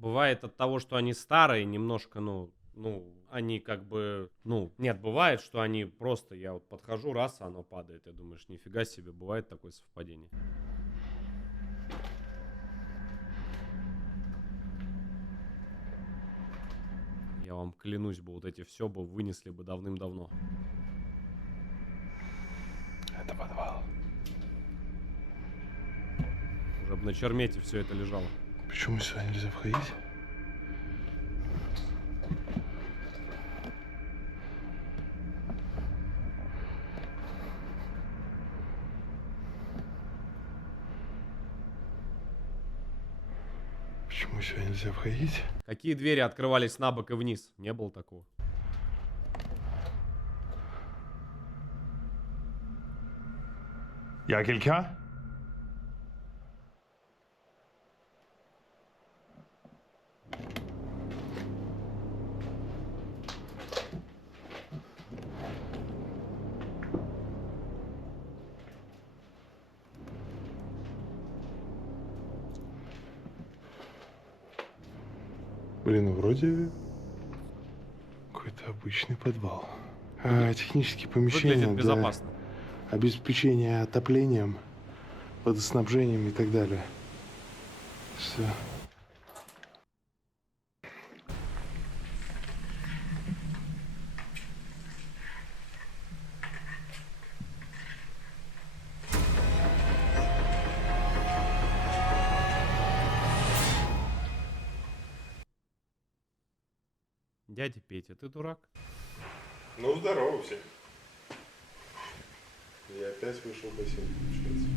Бывает от того, что они старые, немножко, ну, Ну, они как бы, ну, нет, бывает, что они просто, я вот подхожу, раз, оно падает, я думаешь, нифига себе, бывает такое совпадение. Я вам клянусь бы, вот эти все бы вынесли бы давным-давно. Это подвал. Уже бы на чермете все это лежало. Почему сюда нельзя входить? Почему сюда нельзя входить? Какие двери открывались на бок и вниз? Не было такого. Якелька? Блин, ну вроде какой-то обычный подвал. Технические помещения Выглядит для безопасно. обеспечения отоплением, водоснабжением и так далее. Все. Дядя Петя, ты дурак? Ну, здорово всех. Я опять вышел в бассейн, получается.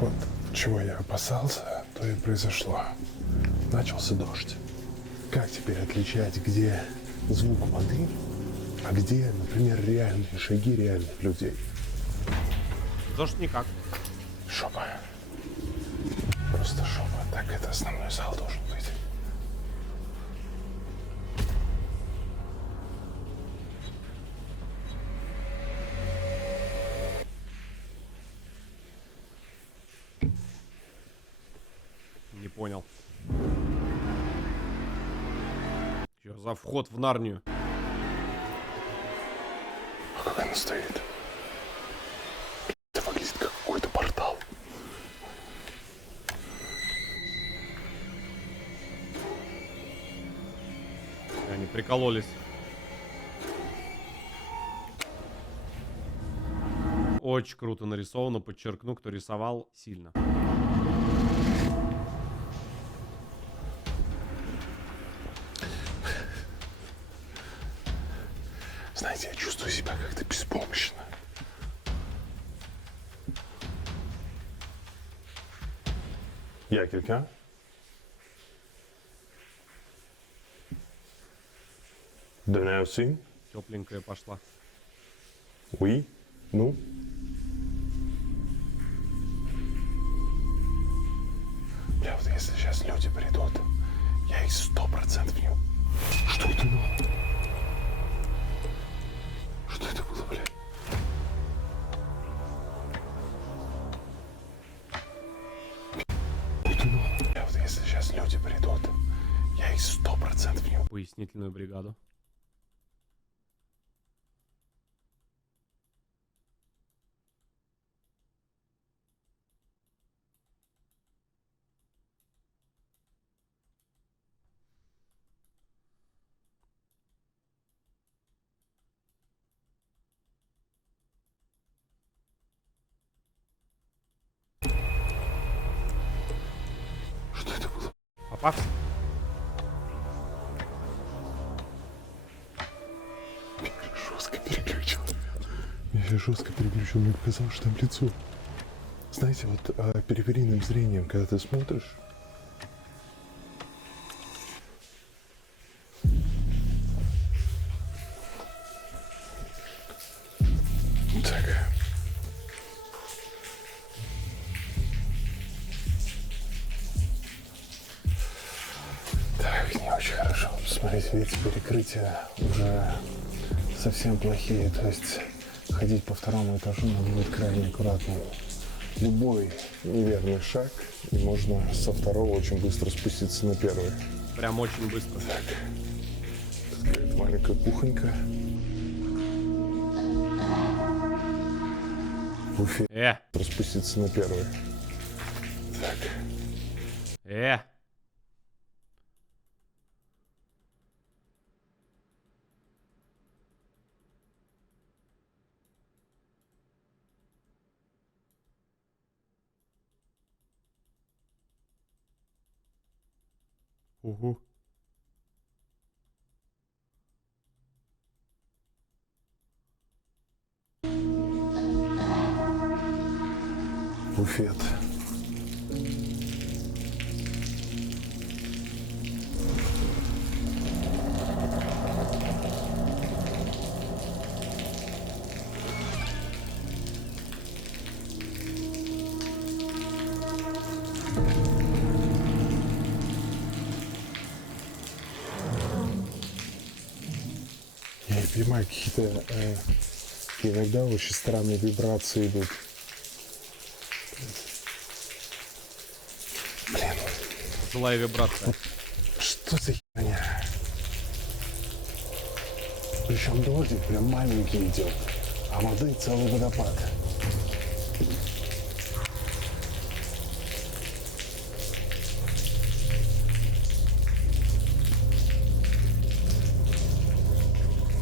Вот чего я опасался, то и произошло. Начался дождь. Как теперь отличать, где звук воды, а где, например, реальные шаги реальных людей? Дождь никак. Шопа. Просто шопа. Так это основной зал должен быть. Не понял. Что за вход в Нарнию? А как она стоит? Это выглядит как какой-то портал. Они прикололись. Очень круто нарисовано, подчеркну, кто рисовал сильно. Знаете, я чувствую себя как-то беспомощно. Якелька? Donnez aussi? Тепленькая пошла. Oui? Ну? Бля, вот если сейчас люди придут, я их 100% не... Что это, ну? Что это было, бля? Это, ну? Бля, вот если сейчас люди придут, я их 100% не... Пояснительную бригаду. Что это было? Попався? Жестко переключил. Я жестко переключил, мне показалось, что там лицо. Знаете, вот периферийным зрением, когда ты смотришь, так. Так, не очень хорошо. Смотрите, видите, перекрытия уже совсем плохие. То есть ходить по второму этажу надо будет крайне аккуратно. любой неверный шаг, и можно со второго очень быстро спуститься на первый. Прям очень быстро. Так, какая-то маленькая кухонька. Буфет. Спуститься на первый. Так. Угу. Буфет. Я не понимаю, какие-то иногда очень странные вибрации идут. Блин, Злая вибрация. что за херня? Причем дождик прям маленький идет, а воды целый водопад.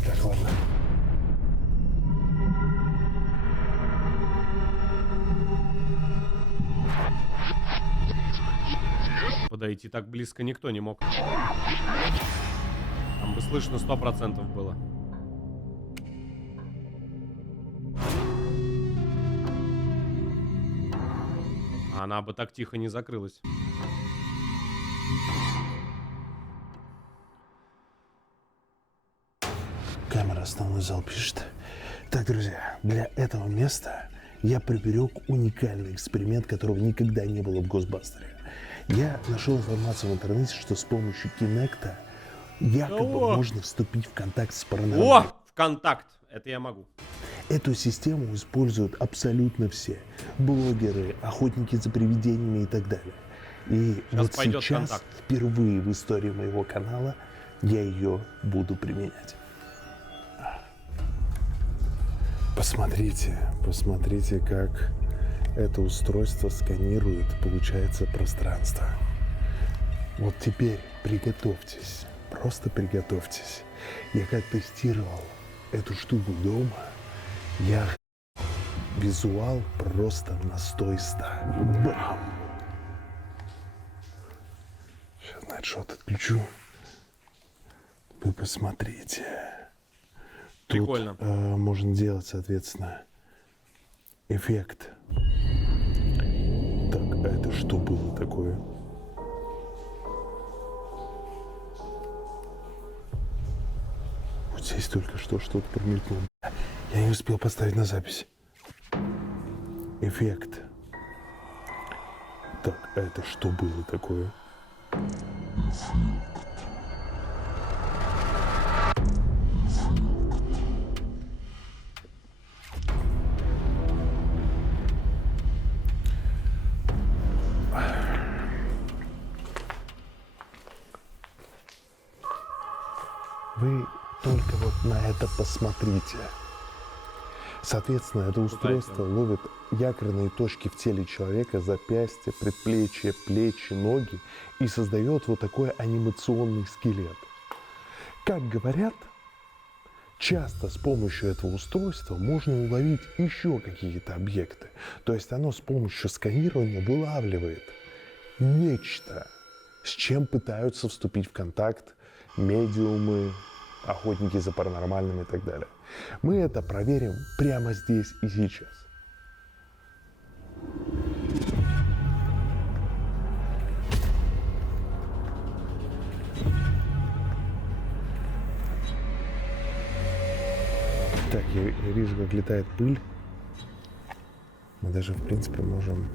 Так, ладно. Подойти так близко никто не мог. Там бы слышно 100% было. А она бы так тихо не закрылась. Камера основной зал пишет. Так, друзья, для этого места я приберег уникальный эксперимент, которого никогда не было в Госбастере. Я нашел информацию в интернете, что с помощью Кинекта якобы можно вступить в контакт с паранормальным. О! В контакт! Это я могу. Эту систему используют абсолютно все. Блогеры, охотники за привидениями и так далее. И Сейчас вот пойдет сейчас, контакт. впервые в истории моего канала, я ее буду применять. Посмотрите, посмотрите, как это устройство сканирует, получается, пространство. Вот теперь приготовьтесь, просто приготовьтесь. Я как тестировал эту штуку дома, я визуал просто на 100 из 100. Бам! Сейчас найдшот отключу. Вы посмотрите. Прикольно. Тут можно делать, соответственно, эффект. Так, а это что было такое? Вот здесь только что что-то промелькнуло. Я не успел поставить на запись. Эффект. Так, а это что было такое? Вы только вот на это посмотрите. Соответственно, это устройство ловит якорные точки в теле человека, запястья, предплечья, плечи, ноги и создает вот такой анимационный скелет. Как говорят, часто с помощью этого устройства можно уловить еще какие-то объекты. То есть оно с помощью сканирования вылавливает нечто, с чем пытаются вступить в контакт медиумы, охотники за паранормальным и так далее. Мы это проверим прямо здесь и сейчас. Так, я вижу, как летает пыль. Мы даже, в принципе, можем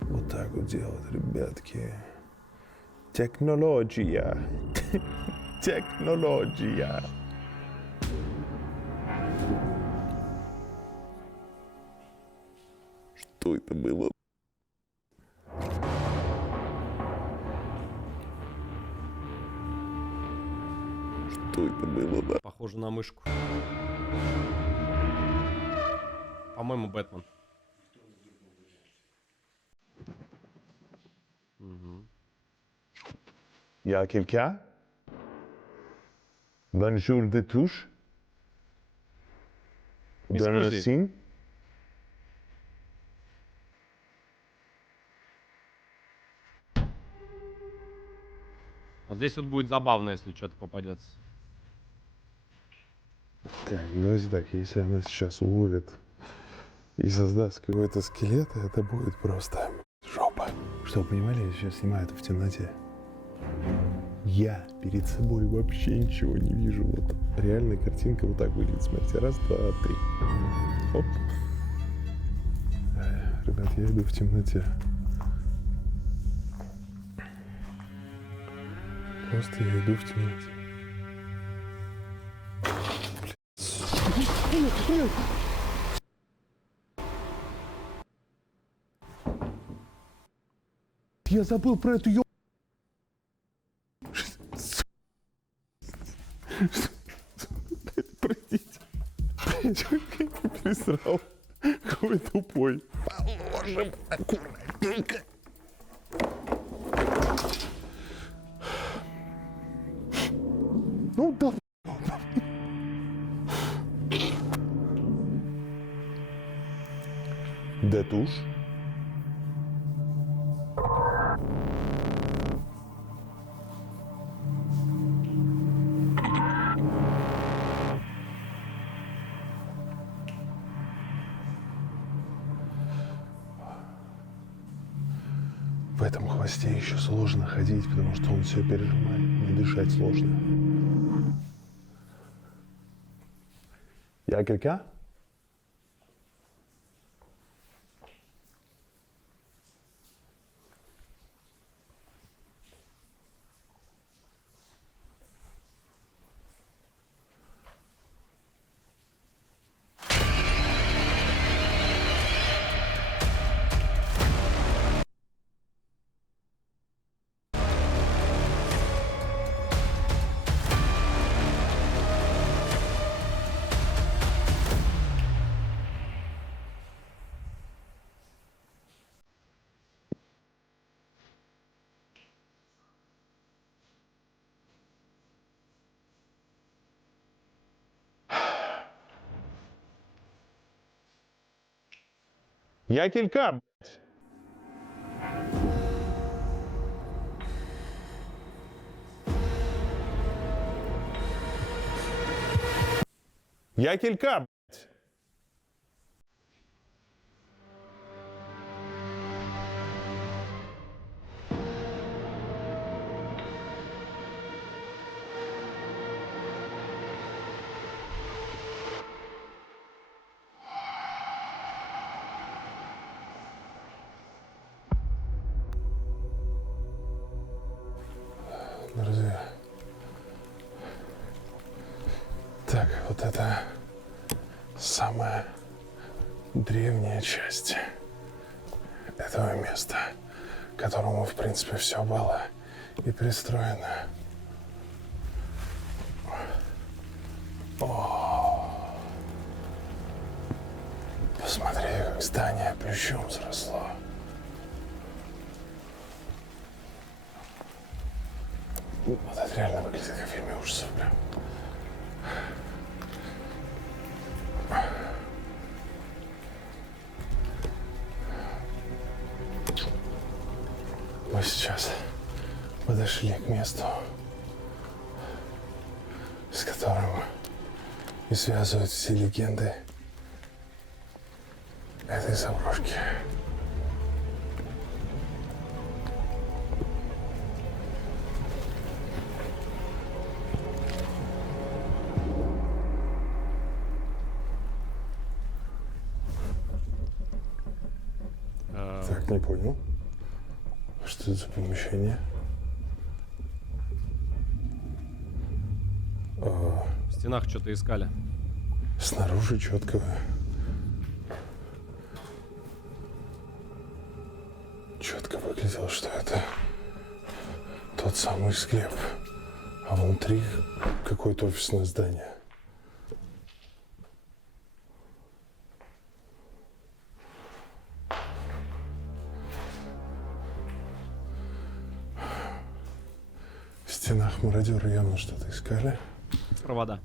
вот так вот делать, ребятки. Технология. Технология. Что это было? Что это было, да? Похоже на мышку. По-моему, Бэтмен. Мгм. Я quelqu'un? Bonjour de tous. Excusez. Merci. Вот здесь вот будет забавно, если что-то попадется. Так, давайте так, если она сейчас уловит и создаст какой-то скелет, это будет просто жопа. Что, понимали, я сейчас снимаю это в темноте. Я перед собой вообще ничего не вижу. Вот реальная картинка вот так выглядит. Смотрите, раз, два, три. Оп. Ребят, я иду в темноте. Просто я иду в темноте. Я забыл про эту ё... Простите. Я пересрал. Какой тупой. Положим аккуратненько. Ну да. Детуш. В этом хвосте еще сложно ходить, потому что он все пережимает. Не дышать сложно. Я quelqu'un? Я quelqu'un, блядь. Я quelqu'un, блядь. Друзья. Так, вот это самая древняя часть этого места, к которому, в принципе, все было и пристроено. О! Посмотри, как здание плющом заросло. Вот это реально выглядит как в фильме ужасов прям. Мы сейчас подошли к месту, с которым и связывают все легенды этой заброшки. Так, не понял. Что это за помещение? В стенах что-то искали. Снаружи четко. выглядело, что это тот самый склеп, а внутри какое-то офисное здание. В стенах мародеры явно что-то искали. Провода.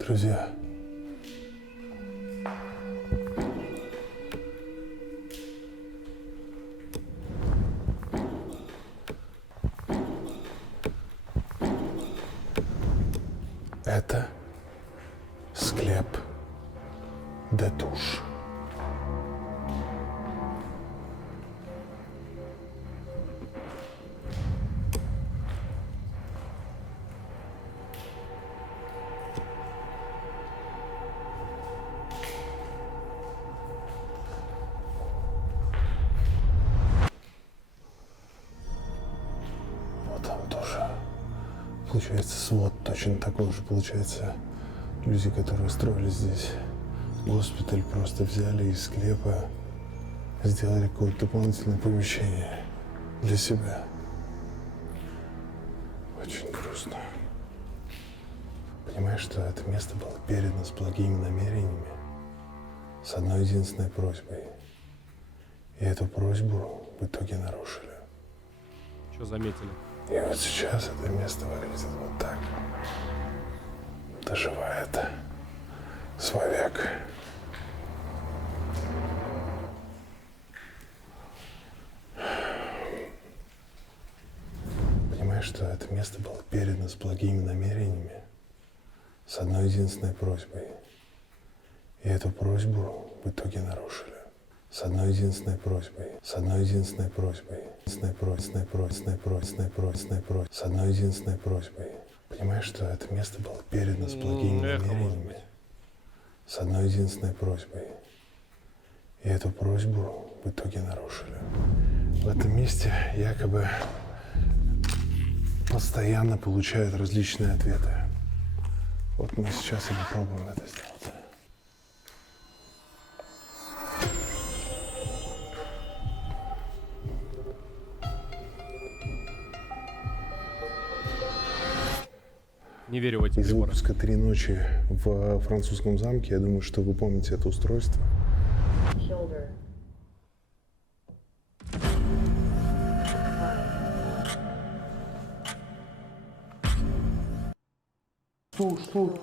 Друзья, это склеп Детуш. Вот там тоже, получается, свод точно такой же. Получается, люди, которые строили здесь госпиталь, просто взяли из склепа, сделали какое-то дополнительное помещение для себя. Очень грустно. Понимаешь, что это место было передано с благими намерениями, с одной единственной просьбой. И эту просьбу в итоге нарушили. Что заметили? И вот сейчас это место выглядит вот так. Доживает свой век. Понимаешь, что это место было передано с благими намерениями, с одной единственной просьбой. И эту просьбу в итоге нарушили. С одной единственной просьбой. С одной единственной просьбой. С одной единственной просьбой. Понимаешь, что это место было передано с благими намерениями, с одной единственной просьбой. И эту просьбу в итоге нарушили. В этом месте якобы постоянно получают различные ответы. Вот мы сейчас и попробуем это сделать. Не верю в эти Из приборы. выпуска «Три ночи» в французском замке, я думаю, что вы помните это устройство. Shoulder. Что?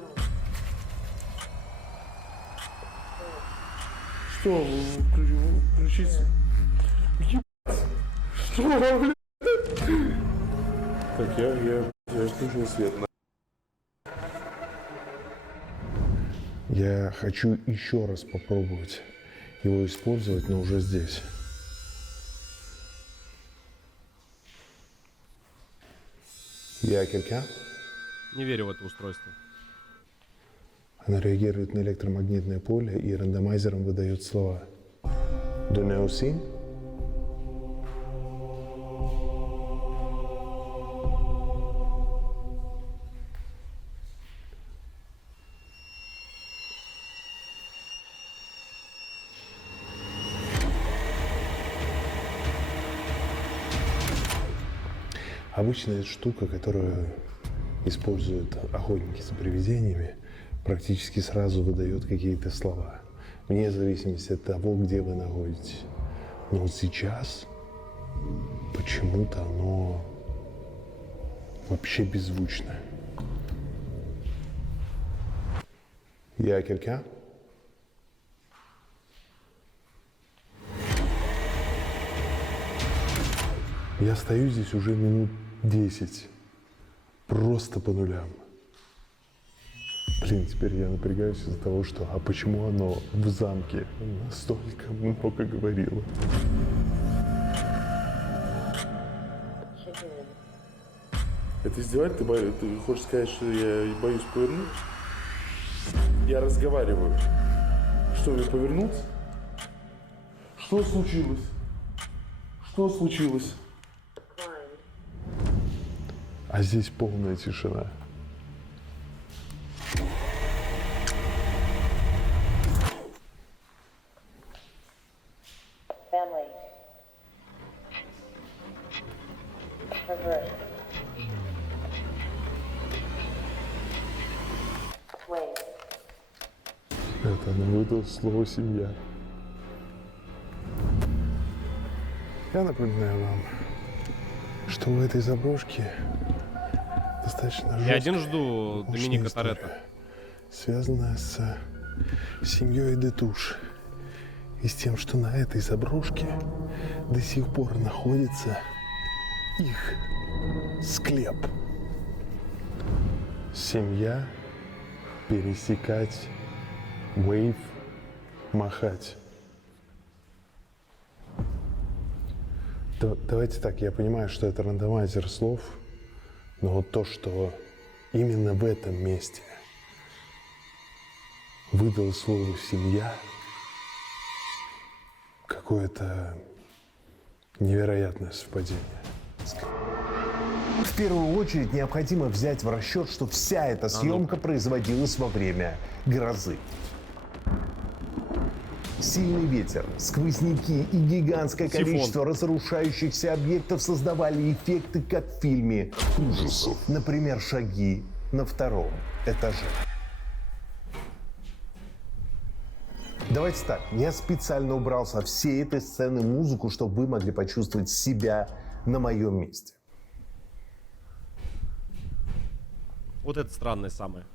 Что? Включиться? Что, блядь? Так, я включил свет. Я хочу еще раз попробовать его использовать, но уже здесь. Я Кирка. Не верю в это устройство. Она реагирует на электромагнитное поле и рандомайзером выдает слова. Donner aussi? Обычная штука, которую используют охотники за привидениями, практически сразу выдает какие-то слова, вне зависимости от того, где вы находитесь. Но вот сейчас почему-то оно вообще беззвучно. Я Кирка. Я стою здесь уже минут 10, просто по нулям. Блин, теперь я напрягаюсь из-за того, что а почему оно в замке настолько много говорило? Это издевательство? Ты хочешь сказать, что я боюсь повернуть? Я разговариваю. Что, мне повернуться? Что случилось? Что случилось? А здесь полная тишина. Family. Reverse. Wait. Это она выдала слово «семья». Я напоминаю вам, что в этой заброшке достаточно Я жесткая, один жду мощная Доминика история, Торетто. связанная с семьей Детуш и с тем, что на этой заброшке до сих пор находится их склеп. Семья, пересекать, wave, махать. Давайте так, я понимаю, что это рандомайзер слов, но вот то, что именно в этом месте выдал слово «семья», какое-то невероятное совпадение. В первую очередь необходимо взять в расчет, что вся эта съемка производилась во время грозы. Сильный ветер, сквозняки и гигантское Сифон. количество разрушающихся объектов создавали эффекты, как в фильме ужасов. Например, шаги на втором этаже. Давайте так, я специально убрал со всей этой сцены музыку, чтобы вы могли почувствовать себя на моем месте. Вот это странное самое.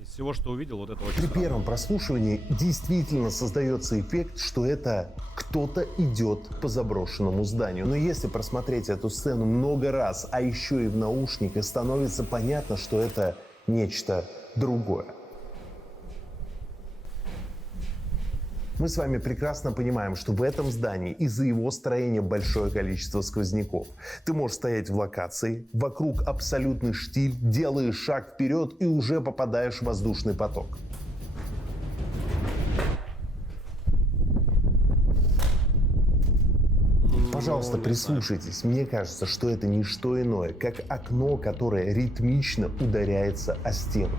Из всего, что увидел, вот это очень При странно. первом прослушивании действительно создается эффект, что это кто-то идет по заброшенному зданию. Но если просмотреть эту сцену много раз, а еще и в наушниках, становится понятно, что это нечто другое. Мы с вами прекрасно понимаем, что в этом здании из-за его строения большое количество сквозняков. Ты можешь стоять в локации, вокруг абсолютный штиль, делаешь шаг вперед и уже попадаешь в воздушный поток. Пожалуйста, прислушайтесь. Мне кажется, что это не что иное, как окно, которое ритмично ударяется о стену.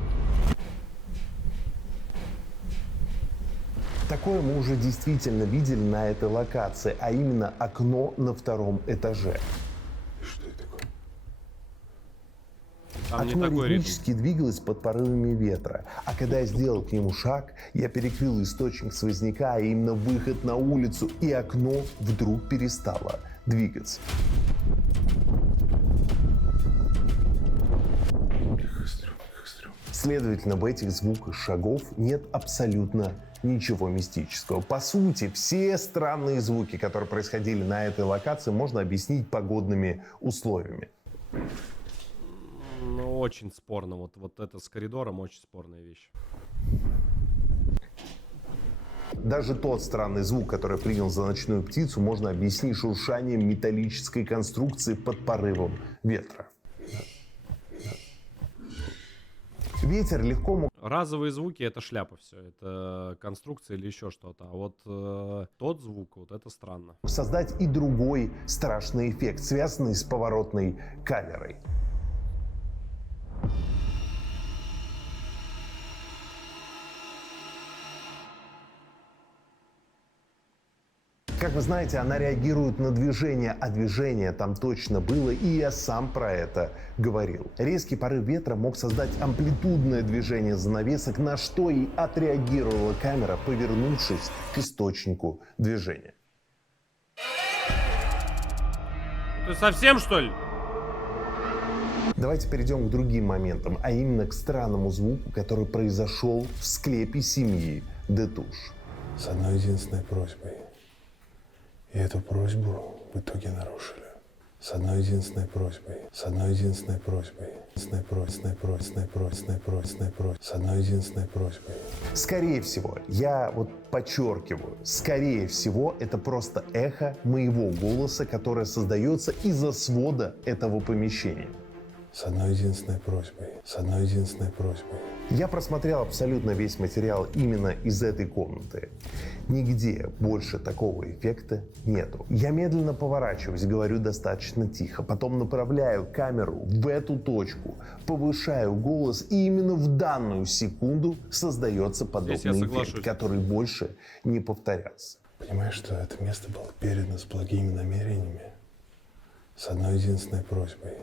Такое мы уже действительно видели на этой локации, а именно окно на втором этаже. Что это такое? Там не Окно такой ритм. ритмически двигалось под порывами ветра, а когда я сделал к нему шаг, я перекрыл источник сквозняка, а именно выход на улицу, и окно вдруг перестало двигаться. Следовательно, в этих звуках шагов нет абсолютно ничего мистического. По сути, все странные звуки, которые происходили на этой локации, можно объяснить погодными условиями. Ну, очень спорно. Вот это с коридором очень спорная вещь. Даже тот странный звук, который принял за ночную птицу, можно объяснить шуршанием металлической конструкции под порывом ветра. Ветер легко мог Разовые звуки — это шляпа все. Это конструкция или еще что-то. А вот тот звук, вот это странно. создать и другой страшный эффект, связанный с поворотной камерой. Как вы знаете, она реагирует на движение, а движение там точно было, и я сам про это говорил. Резкий порыв ветра мог создать амплитудное движение занавесок, на что и отреагировала камера, повернувшись к источнику движения. Ты совсем, что ли? Давайте перейдем к другим моментам, а именно к странному звуку, который произошел в склепе семьи Детуш. С одной единственной просьбой. И эту просьбу в итоге нарушили. С одной единственной просьбой. С одной единственной просьбой. С одной единственной просьбой. Скорее всего, я подчеркиваю, скорее всего, это просто эхо моего голоса, которое создается из-за свода этого помещения. С одной единственной просьбой. С одной единственной просьбой. Я просмотрел абсолютно весь материал именно из этой комнаты. Нигде больше такого эффекта нету. Я медленно поворачиваюсь, говорю достаточно тихо, потом направляю камеру в эту точку, повышаю голос, и именно в данную секунду создается подобный эффект, который больше не повторялся. Понимаешь, что это место было передано с благими намерениями, с одной единственной просьбой.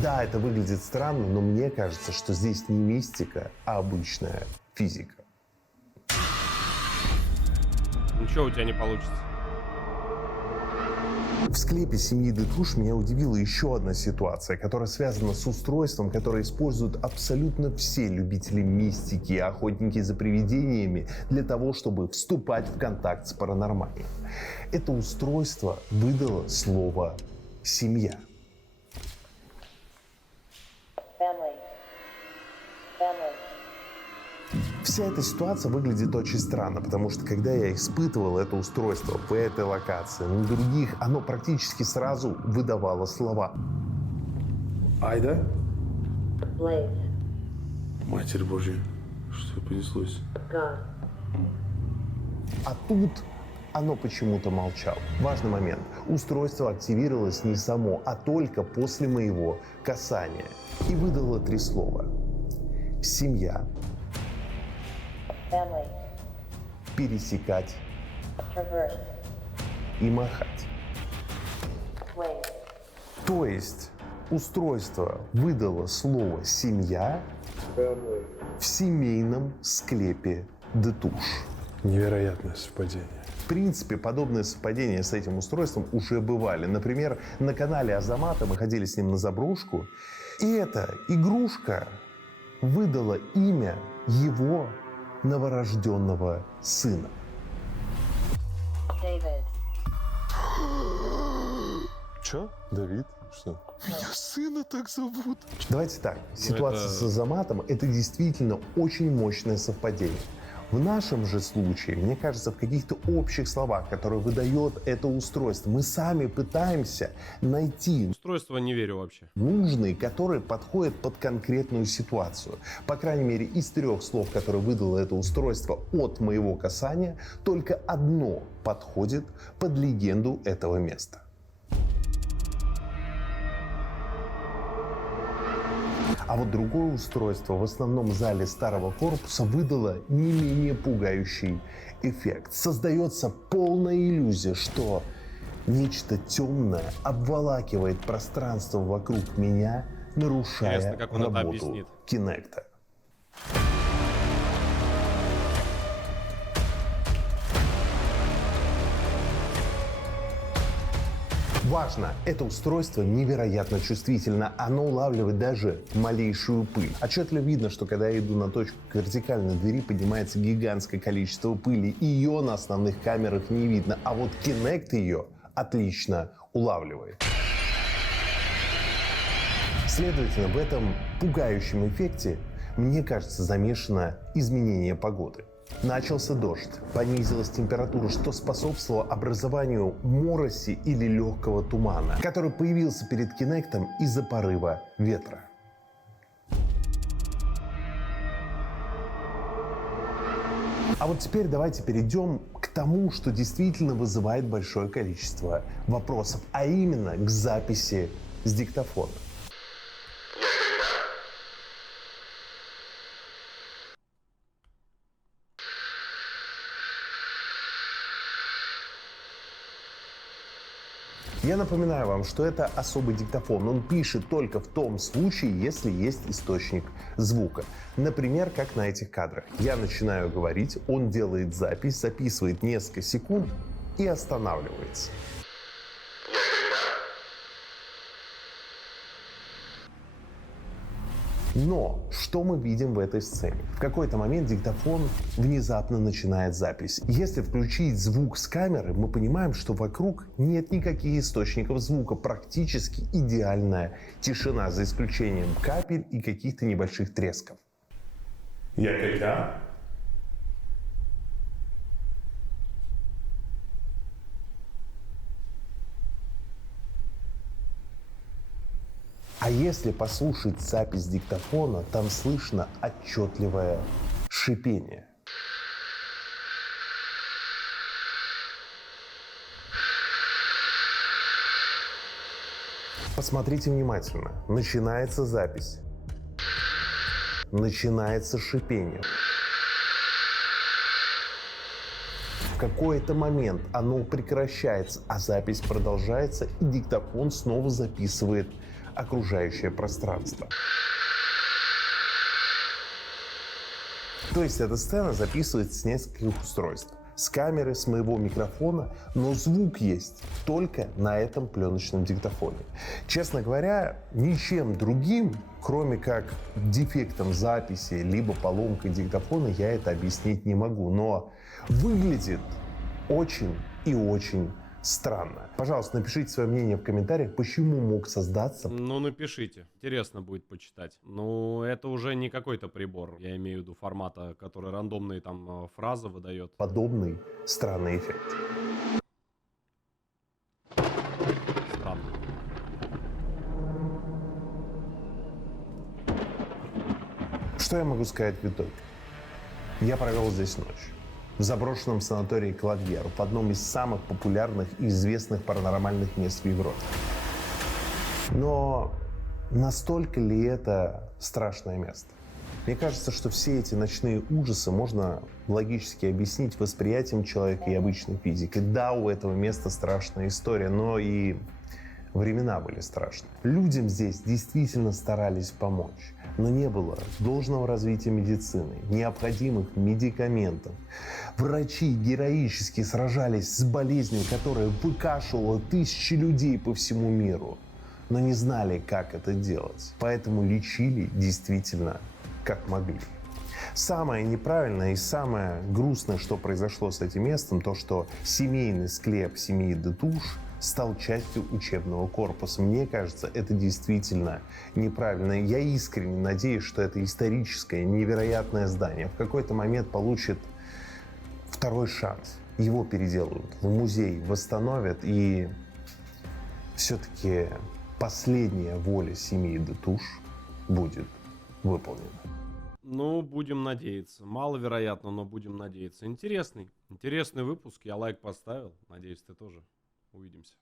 Да, это выглядит странно, но мне кажется, что здесь не мистика, а обычная физика. Ничего у тебя не получится. В склепе семьи Детуш меня удивила еще одна ситуация, которая связана с устройством, которое используют абсолютно все любители мистики и охотники за привидениями для того, чтобы вступать в контакт с паранормальным. Это устройство выдало слово «семья». Family. Family. Вся эта ситуация выглядит очень странно, потому что когда я испытывал это устройство в этой локации, на других, оно практически сразу выдавало слова. Айда? Blaze. Матерь Божья, что понеслось? Gone. А тут оно почему-то молчало. Важный момент. Устройство активировалось не само, а только после моего касания. И выдало 3 слова. Семья. Family. Пересекать Traverse. и махать. Wave. То есть устройство выдало слово «семья» в семейном склепе Детуш. Невероятное совпадение. В принципе, подобные совпадения с этим устройством уже бывали. Например, на канале Азамата мы ходили с ним на заброшку, и эта игрушка выдала имя его новорожденного сына. David. Че? Давид? Что? Меня сына так зовут. Давайте так. Ситуация с Азаматом – это действительно очень мощное совпадение. В нашем же случае, мне кажется, в каких-то общих словах, которые выдает это устройство, мы сами пытаемся найти Устройство не верю вообще. нужные, которые подходят под конкретную ситуацию. По крайней мере, из 3 слов, которые выдало это устройство от моего касания, только одно подходит под легенду этого места. А вот другое устройство в основном зале старого корпуса выдало не менее пугающий эффект. Создается полная иллюзия, что нечто темное обволакивает пространство вокруг меня, нарушая Интересно, как он это работу объяснит. Кинекта. Важно, это устройство невероятно чувствительно. Оно улавливает даже малейшую пыль. Отчетливо видно, что когда я иду на точку к вертикальной двери, поднимается гигантское количество пыли. И ее на основных камерах не видно. А вот Kinect ее отлично улавливает. Следовательно, в этом пугающем эффекте, мне кажется, замешано изменение погоды. Начался дождь, понизилась температура, что способствовало образованию мороси или легкого тумана, который появился перед Кинектом из-за порыва ветра. А вот теперь давайте перейдем к тому, что действительно вызывает большое количество вопросов, а именно к записи с диктофона. Я напоминаю вам, что это особый диктофон. Он пишет только в том случае, если есть источник звука. Например, как на этих кадрах. Я начинаю говорить, он делает запись, записывает несколько секунд и останавливается. Но что мы видим в этой сцене? В какой-то момент диктофон внезапно начинает запись. Если включить звук с камеры, мы понимаем, что вокруг нет никаких источников звука. Практически идеальная тишина, за исключением капель и каких-то небольших тресков. А если послушать запись диктофона, там слышно отчетливое шипение. Посмотрите внимательно. Начинается запись. Начинается шипение. В какой-то момент оно прекращается, а запись продолжается, и диктофон снова записывает окружающее пространство. То есть эта сцена записывается с нескольких устройств. С камеры, с моего микрофона, но звук есть только на этом пленочном диктофоне. Честно говоря, ничем другим, кроме как дефектом записи либо поломкой диктофона, я это объяснить не могу. Но выглядит очень и очень странно. Пожалуйста, напишите свое мнение в комментариях, почему мог создаться Ну, напишите. Интересно будет почитать. Ну, это уже не какой-то прибор. Я имею в виду формата, который рандомные там фразы выдает. подобный странный эффект. Странно. Что я могу сказать в итоге? Я провел здесь ночь. В заброшенном санатории Клавьер, в одном из самых популярных и известных паранормальных мест в Европе. Но настолько ли это страшное место? Мне кажется, что все эти ночные ужасы можно логически объяснить восприятием человека и обычной физикой. Да, у этого места страшная история, но и времена были страшные. Людям здесь действительно старались помочь, но не было должного развития медицины, необходимых медикаментов. Врачи героически сражались с болезнью, которая выкашивала тысячи людей по всему миру, но не знали, как это делать. Поэтому лечили действительно как могли. Самое неправильное и самое грустное, что произошло с этим местом, то, что семейный склеп семьи Детуш стал частью учебного корпуса. Мне кажется, это действительно неправильно. Я искренне надеюсь, что это историческое, невероятное здание в какой-то момент получит второй шанс. Его переделают в музей, восстановят, и все-таки последняя воля семьи Детуш будет выполнена. Ну, будем надеяться. Маловероятно, но будем надеяться. Интересный выпуск. Я лайк поставил. Надеюсь, ты тоже. Увидимся.